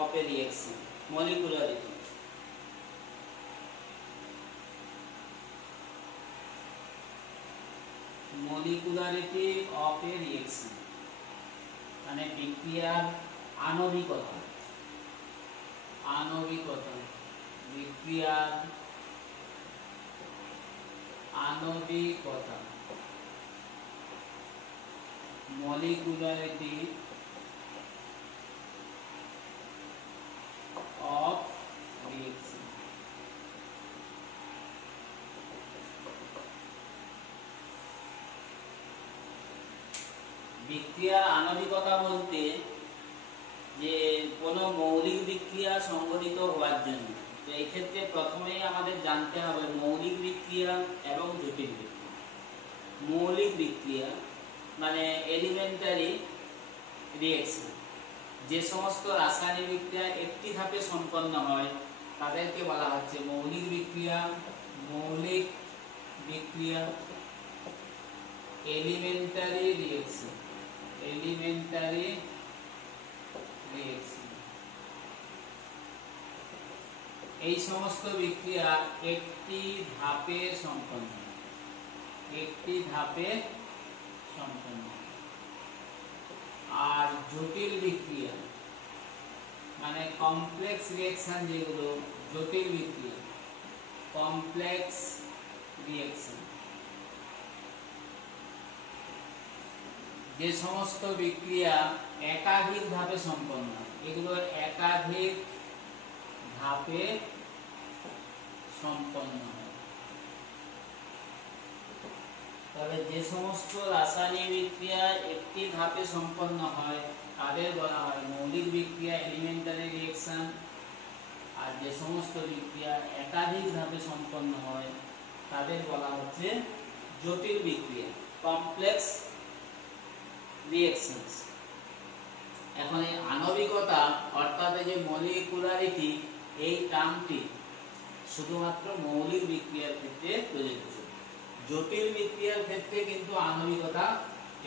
of a reaction. Molecularity molecularity of a reaction মানে বিক্রিয়ার আণবিকতা, আণবিকতা বিক্রিয়ার আণবিকতা, মলিকুলারিটি অফ রিঅ্যাকশন। বিক্রিয়ার আণবিকতা বলতে যে কোনো মৌলিক বিক্রিয়া সংঘটিত হওয়ার জন্য, তো এই ক্ষেত্রে প্রথমেই আমাদের জানতে হবে মৌলিক বিক্রিয়া এবং জটিল বিক্রিয়া। মৌলিক বিক্রিয়া মানে এলিমেন্টারি রিঅ্যাকশন, যে সমস্ত রাসায়নিক বিক্রিয়া একটি ধাপে সম্পন্ন হয় তাদেরকে বলা হচ্ছে মৌলিক বিক্রিয়া। মৌলিক বিক্রিয়া এলিমেন্টারি রিঅ্যাকশন, এলিমেন্টারি রিঅ্যাকশন এই সমস্ত বিক্রিয়া একটি ধাপে সম্পন্ন, একটি ধাপে সম্পন্ন। আর জটিল বিক্রিয়া মানে কমপ্লেক্স রিঅ্যাকশন, যেগুলো জটিল বিক্রিয়া, কমপ্লেক্স রিঅ্যাকশন যে সমস্ত বিক্রিয়া একাধিক ধাপে সম্পন্ন হয়, এগুলো একাধিক ধাপে সম্পন্ন হয়। তবে যে সমস্ত রাসায়নিক বিক্রিয়া একটি ধাপে সম্পন্ন হয় তাদের বলা হয় মৌলিক বিক্রিয়া এলিমেন্টারি রিঅ্যাকশন। আর যে সমস্ত বিক্রিয়া একাধিক ধাপে সম্পন্ন হয় তাদের বলা হচ্ছে জটিল বিক্রিয়া, কমপ্লেক্স রিঅ্যাকশনস। এখন এই আণবিকতা অর্থাৎ যে মলিকুলারিটি, এই টার্মটি শুধুমাত্র মৌলিক বিক্রিয়ার ক্ষেত্রে প্রযোজ্য। জটিল বিক্রিয়ার ক্ষেত্রে কিন্তু আণবিকতা,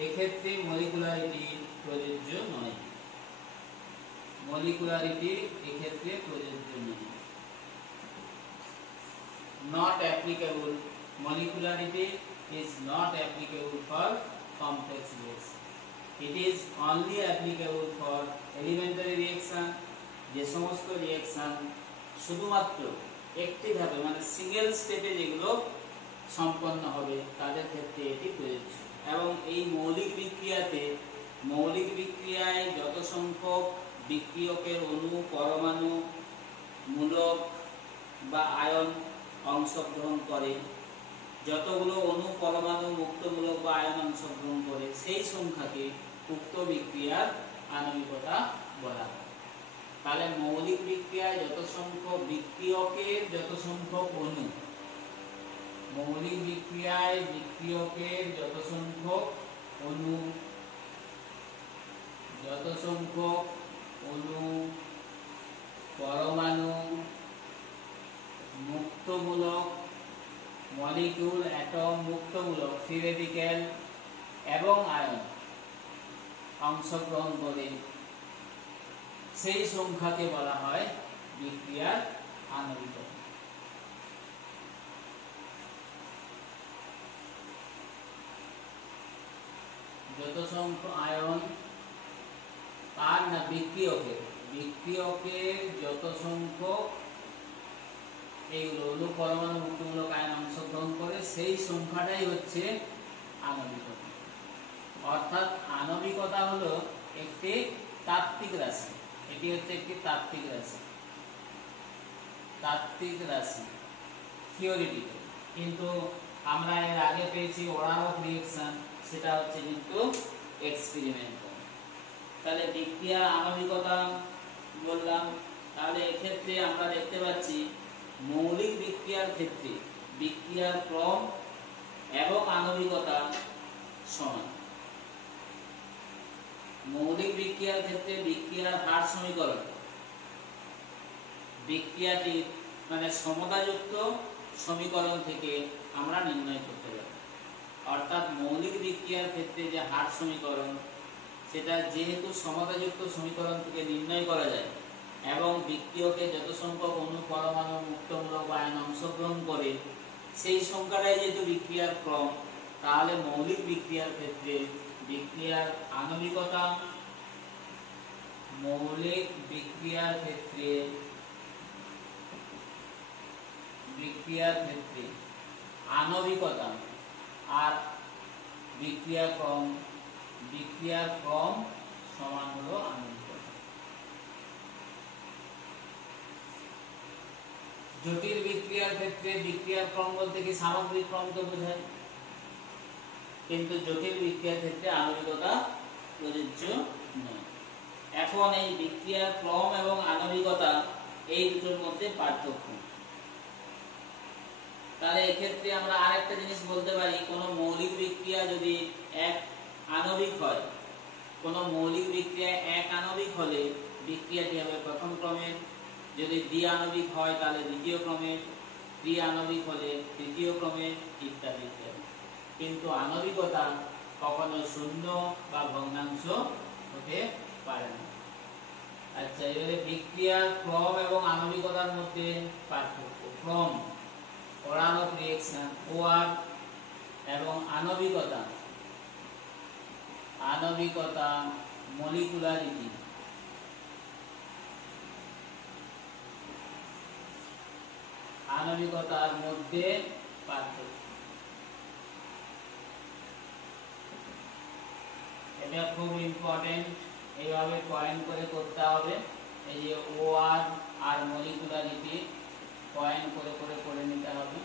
এক্ষেত্রে মলিকুলারিটি প্রযোজ্য নয়। মলিকুলারিটি এক্ষেত্রে প্রযোজ্য নয়। Not applicable. Molecularity is not applicable for complex reaction. It is only applicable for elementary reaction. যে সমস্ত রিঅ্যাকশন শুধুমাত্র একটি ধাপে মানে সিঙ্গেল স্টেপে যেগুলো সম্পন্ন হবে তাদের ক্ষেত্রে এটি প্রযোজ্য। এবং এই মৌলিক বিক্রিয়াতে, মৌলিক বিক্রিয়ায় যত সংখ্যক বিক্রিয়কের অণু, পরমাণু, মূলক বা আয়ন অংশগ্রহণ করে, যতগুলো অণু, পরমাণু, মুক্তমূলক বা আয়ন অংশগ্রহণ করে সেই সংখ্যাকে উক্ত বিক্রিয়ার আণবিকতা বলা হয়। তাহলে মৌলিক বিক্রিয়ায় যত সংখ্যক বিক্রিয়কের যত সংখ্যক অণু, মৌলিক বিক্রিয়ায় বিক্রিয়কের যত সংখ্যক অণু, যত সংখ্যক অণু, পরমাণু, মুক্তমূলক, মলিকিউল, অ্যাটম, মুক্তমূলক, ফ্রি রেডিক্যাল এবং আয়ন অংশগ্রহণ করে সেই সংখ্যাকে বলা হয় বিক্রিয়ার আণবিকতা। যত সংখ্যক আয়ন, তার না বিক্রিয়কের, বিক্রিয়কের যত সংখ্যক এইগুলো অণু, পরমাণু, মুক্তমূলক, আয়ন অংশগ্রহণ করে সেই সংখ্যাটাই হচ্ছে আণবিকতা। অর্থাৎ আণবিকতা হলো একটি তাত্ত্বিক রাশি, এটি হচ্ছে একটি তাত্ত্বিক রাশি, তাত্ত্বিক রাশি, থিওরিটিক্যাল। কিন্তু আমরা এর আগে পেয়েছি অর্ডার অফ রিঅ্যাকশন, সেটা হচ্ছে কিন্তু এক্সপেরিমেন্টাল। তাহলে বিক্রিয়ার আণবিকতা বললাম। তাহলে এক্ষেত্রে আমরা দেখতে পাচ্ছি মৌলিক বিক্রিয়ার ক্ষেত্রে বিক্রিয়ার ক্রম এবং আণবিকতা সমান। মৌলিক বিক্রিয়ার ক্ষেত্রে বিক্রিয়ার হার সমীকরণ বিক্রিয়াটি মানে সমতাযুক্ত সমীকরণ থেকে আমরা নির্ণয় করতে পারি। অর্থাৎ মৌলিক বিক্রিয়ার ক্ষেত্রে যে হার সমীকরণ সেটা যেহেতু সমতাযুক্ত সমীকরণ থেকে নির্ণয় করা যায় এবং বিক্রিয়কে যত সংখ্যক অণু পরমাণু মুক্তমূলক বা আয়ন অংশগ্রহণ করে সেই সংখ্যাটাই যেহেতু বিক্রিয়ার ক্রম, তাহলে মৌলিক বিক্রিয়ার ক্ষেত্রে বিক্রিয়ার আণবিকতা মৌলিক বিক্রিয়ার ক্ষেত্রে আণবিকতা আর বিক্রিয়ার ক্রম সমান হলো আণবিকতা। জটিল বিক্রিয়ার ক্ষেত্রে বিক্রিয়ার ক্রম বলতে কি সামগ্রিক ক্রমকে বোঝায়, কিন্তু জটিল বিক্রিয়ার ক্ষেত্রে আণবিকতা প্রযোজ্য নয়। এখন এই বিক্রিয়ার ক্রম এবং আণবিকতা এই দুটোর মধ্যে পার্থক্য। তাহলে এক্ষেত্রে আমরা আরেকটা জিনিস বলতে পারি, কোন মৌলিক বিক্রিয়া যদি এক আণবিক হয়, কোন মৌলিক বিক্রিয়া এক আণবিক হলে বিক্রিয়াটি হবে প্রথম ক্রমের, যদি দ্বি আণবিক হয় তাহলে দ্বিতীয় ক্রমের, ত্রি আণবিক হলে তৃতীয় ক্রমের, ইত্যাদি ইত্যাদি। কিন্তু আণবিকতা কখনো শূন্য বা ভগ্নাংশ হতে পারে না। আচ্ছা, এবারে বিক্রিয়ার ক্রম এবং আণবিকতার মধ্যে পার্থক্য। ক্রম order of reaction OR এবং আণবিকতা মলিকুলারিটি। আণবিকতার মধ্যে পার্থক্য, এটা খুব ইম্পর্টেন্ট, এইভাবে পয়েন্ট করে করতে হবে। এই যে OR আর মলিকুলারিটি পয়েন্ট করে করে করে নিতে হবে।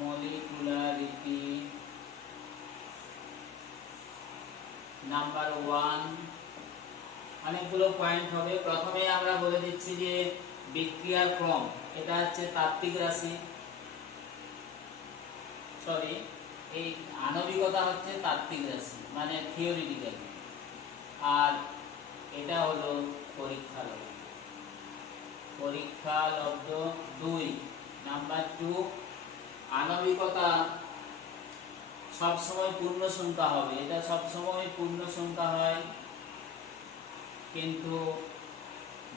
মলিকুলারিটি নাম্বার 1, অনেকগুলো পয়েন্ট হবে। প্রথমে আমরা বলে দিচ্ছি যে বিক্রিয়ার ক্রম, এটা হচ্ছে তাত্ত্বিক রাশি, সরি এই আণবিকতা হচ্ছে তাত্ত্বিক রাশি মানে থিওরিটিক্যাল, আর এটা হলো পরীক্ষালব্ধ 2। নাম্বার 2, আণবিকতা সবসময় পূর্ণ সংখ্যা হবে, এটা সবসময় পূর্ণ সংখ্যা হয়, কিন্তু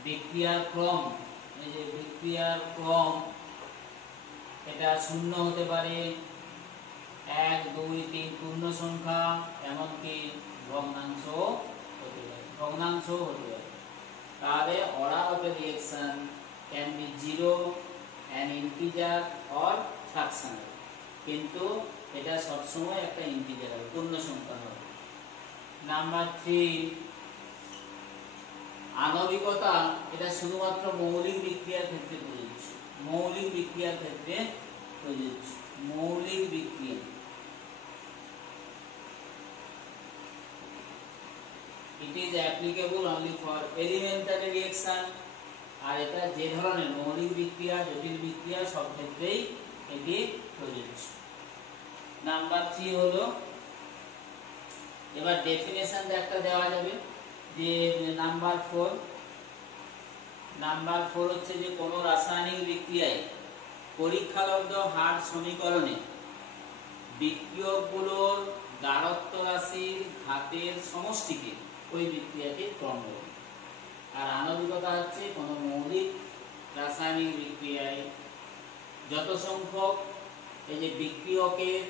বিক্রিয়ার ক্রম, এই যে বিক্রিয়ার ক্রম এটা শূন্য হতে পারে, 1 2 3 পূর্ণ সংখ্যা, এমনকি ভগ্নাংশ হতে পারে। তাহলে order of a reaction can be 0, an integer or fractional, কিন্তু এটা সব সময় একটা ইন্টিজার হবে, পূর্ণ সংখ্যা হবে। নাম্বার 3, আণবিকতা এটা শুধুমাত্র মৌলিক বিক্রিয়ার ক্ষেত্রে প্রযোজ্য। মৌলিক বিক্রিয়া it is applicable only for elementary reaction, আর এটা যে ধরনের মৌলিক বিক্রিয়া জটিল বিক্রিয়া সব ক্ষেত্রেই এটি প্রযোজ্য। নাম্বার 3 হলো, এবার ডেফিনেশন একটা দেওয়া যাবে যে নাম্বার 4 হচ্ছে যে কোন রাসায়নিক বিক্রিয়ায় পরীক্ষালব্ধ হার সমীকরণে বিক্রিয়কগুলোর গাঢ়ত্ব রাশির ঘাতের সমষ্টিকে ওই বিক্রিয়াকে ক্রম বলে। আর আণবিকতা হচ্ছে কোন মৌলিক রাসায়নিক বিক্রিয়ায় যত সংখ্যক এই যে বিক্রিয়কের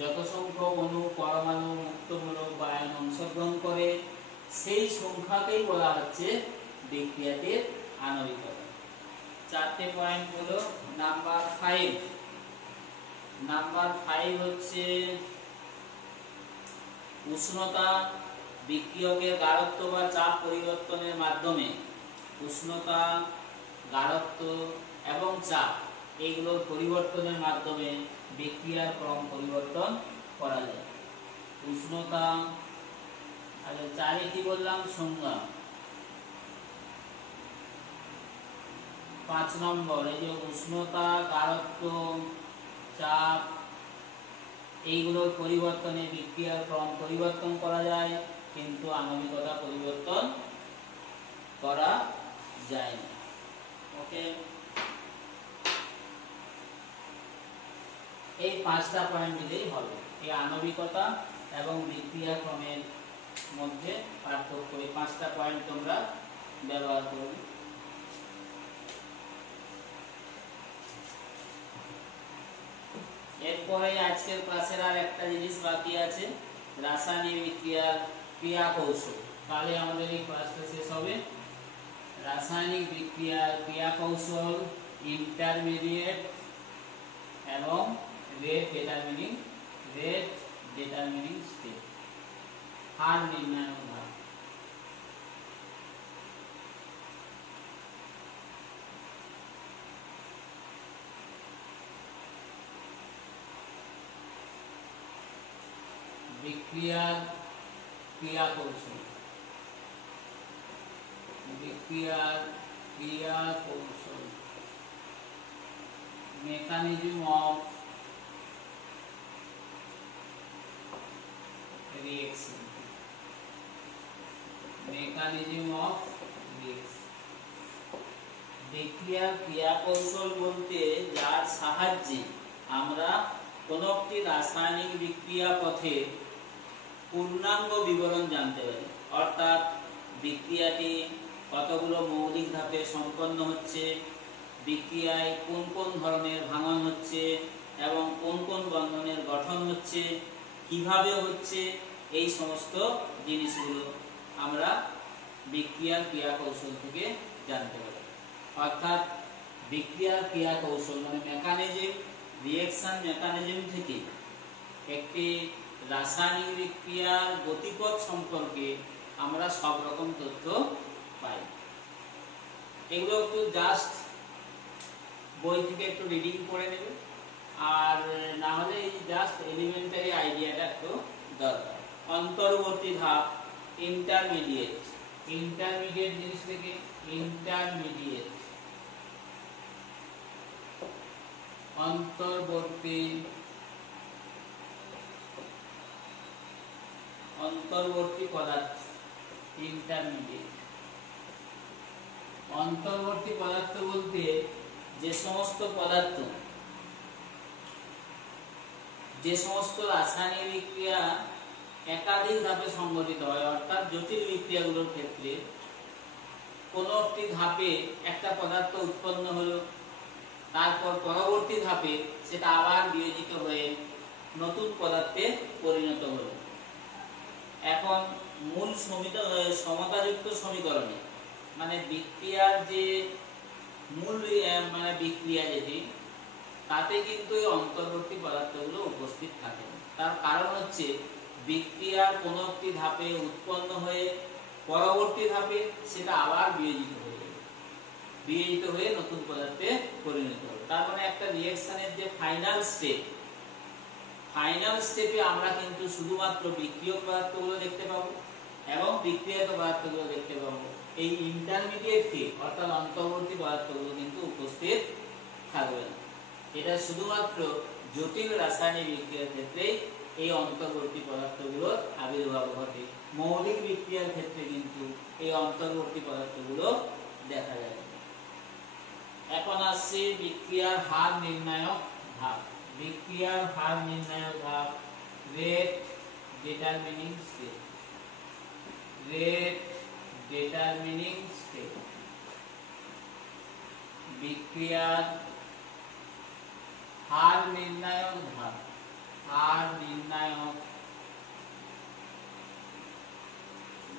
যত সংখ্যক অণু পরমাণু মুক্তমূলক বা আয়ন অংশগ্রহণ করে সেই সংখ্যাকেই বলা হচ্ছে বিক্রিয়াটির আণবিকতা। 4টে পয়েন্ট হলো। নাম্বার 5 হচ্ছে উষ্ণতা, বিক্রিয়কের গাঢ়ত্ব বা চাপ পরিবর্তনের মাধ্যমে উষ্ণতা, গাঢ়ত্ব এবং চাপ এইগুলোর পরিবর্তনের মাধ্যমে বিক্রিয়ার ক্রম পরিবর্তন করা যায়। উষ্ণতা, আচ্ছা 4 কি বললাম, সংজ্ঞা, 5 নম্বর, এই যে উষ্ণতা, গাঢ়ত্ব, চাপ, এইগুলোর পরিবর্তনে বিক্রিয়ার ক্রম পরিবর্তন করা যায়, কিন্তু আণবিকতা পরিবর্তন করা যায় না। ওকে, এই 5টা পয়েন্ট দিলেই হবে। এই আণবিকতা এবং বিক্রিয়া ক্রমের মধ্যে পার্থক্য, এই 5টা পয়েন্ট তোমরা ব্যবহার করবে। এরপরে আজকের ক্লাসের আর একটা জিনিস বাকি আছে, রাসায়নিক বিক্রিয়ার ক্রিয়া কৌশল। তাহলে আমাদের এই ক্লাসটা শেষ হবে। রাসায়নিক বিক্রিয়ার ক্রিয়া কৌশল, ইন্টারমিডিয়েট এবং রেট ডিটারমিনিং স্টেপ, হার নির্ণায়ক ধাপ। বিক্রিয়ার ক্রিয়া কৌশল, মেকানিজম অফ রিঅ্যাকশন, বিক্রিয়ার ক্রিয়া কৌশল বলতে যার সাহায্যে আমরা কোনো একটি রাসায়নিক বিক্রিয়া পথে পূর্ণাঙ্গ বিবরণ জানতে পারি। অর্থাৎ বিক্রিয়াটি কতগুলো মৌলিক ধাপে সম্পন্ন হচ্ছে, বিক্রিয়ায় কোন কোন ধরনের ভাঙন হচ্ছে এবং কোন কোন বন্ধনের গঠন হচ্ছে, কিভাবে হচ্ছে, এই সমস্ত জিনিসগুলো আমরা বিক্রিয়ার ক্রিয়া কৌশল থেকে জানতে পারি। অর্থাৎ বিক্রিয়ার ক্রিয়া কৌশল মানে মেকানিজম, রিঅ্যাকশন মেকানিজম থেকে একটি রাসায়নিক বিক্রিয়ার গতিপথ সম্পর্কে আমরা সব রকম তথ্য পাই। এগুলো একটু জাস্ট বই থেকে একটু রিডিং করে নেবে, আর না হলে এই জাস্ট এলিমেন্টারি আইডিয়াটা একটু দরকার। অন্তর্বর্তী ধাপ, ইন্টারমিডিয়েট জিনিস থেকে অন্তর্বর্তী পদার্থ, অন্তর্বর্তী পদার্থ বলতে যে সমস্ত রাসায়নিক বিক্রিয়া একাধিক ধাপে সংঘটিত হয়, অর্থাৎ জটিল বিক্রিয়াগুলোর ক্ষেত্রে কোনো একটি ধাপে একটা পদার্থ উৎপন্ন হলো, তারপর পরবর্তী ধাপে সেটা আবার বিয়োজিত হয়ে নতুন পদার্থে পরিণত হলো। এখন মূল সমতাযুক্ত সমীকরণে মানে বিক্রিয়ার যে মূল মানে বিক্রিয়া যেটি, তাতে কিন্তু এই অন্তর্বর্তী পদার্থগুলো উপস্থিত থাকে। তার কারণ হচ্ছে বিক্রিয়ার কোনো একটি ধাপে উৎপন্ন হয়ে পরবর্তী ধাপে সেটা আবার বিয়োজিত হয়ে নতুন পদার্থে পরিণত হবে। তার মানে একটা রিঅ্যাকশনের যে ফাইনাল স্টেপে আমরা কিন্তু শুধুমাত্র বিক্রিয়ক পদার্থগুলো দেখতে পাবো এবং বিক্রিয়ক পদার্থগুলো দেখতে পাবো। এই ইন্টারমিডিয়েটকে অর্থাৎ অন্তর্বর্তী পদার্থগুলো কিন্তু উপস্থিত থাকবে না। এটা শুধুমাত্র জটিল রাসায়নিক বিক্রিয়ার ক্ষেত্রে এই অন্তর্বর্তী পদার্থগুলোর আবির্ভাব ঘটে। মৌলিক বিক্রিয়ার ক্ষেত্রে কিন্তু এই অন্তর্বর্তী পদার্থগুলো দেখা যায়। এখন আসছে বিক্রিয়ার হার নির্ণায়ক ধাপ। Rate determining step. বিক্রিয়ার হার নির্ণায়ক ধাপ।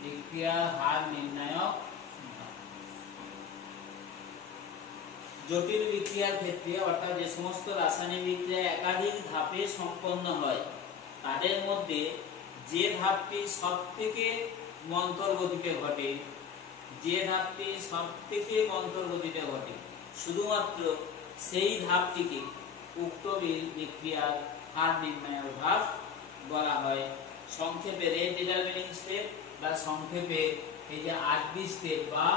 বিক্রিয়ার হার নির্ণায়ক ধাপ। জটিল বিক্রিয়ার ক্ষেত্রে অর্থাৎ যে সমস্ত রাসায়নিক বিক্রিয়া একাধিক ধাপে সম্পন্ন হয়, তাদের মধ্যে যে ধাপটি সবথেকে মন্থর গতিতে ঘটে, শুধুমাত্র সেই ধাপটিকে উক্ত বিক্রিয়ার হার নির্ণায়ক ধাপ বলা হয়। সংক্ষেপে রেট ডিটারমিনিং স্টেপ বা সংক্ষেপে এই যে আরডি স্টেপ বা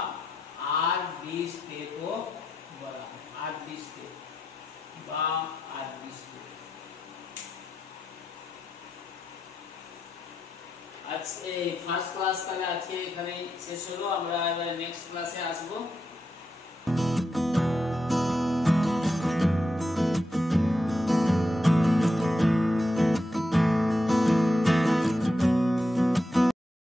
আরডি স্টেপও বলা বা আর বিস্কুট। আজকে ফার্স্ট ক্লাস তাহলে আজকে এখানে শেষ হলো। আমরা এবার নেক্সট ক্লাসে আসবো।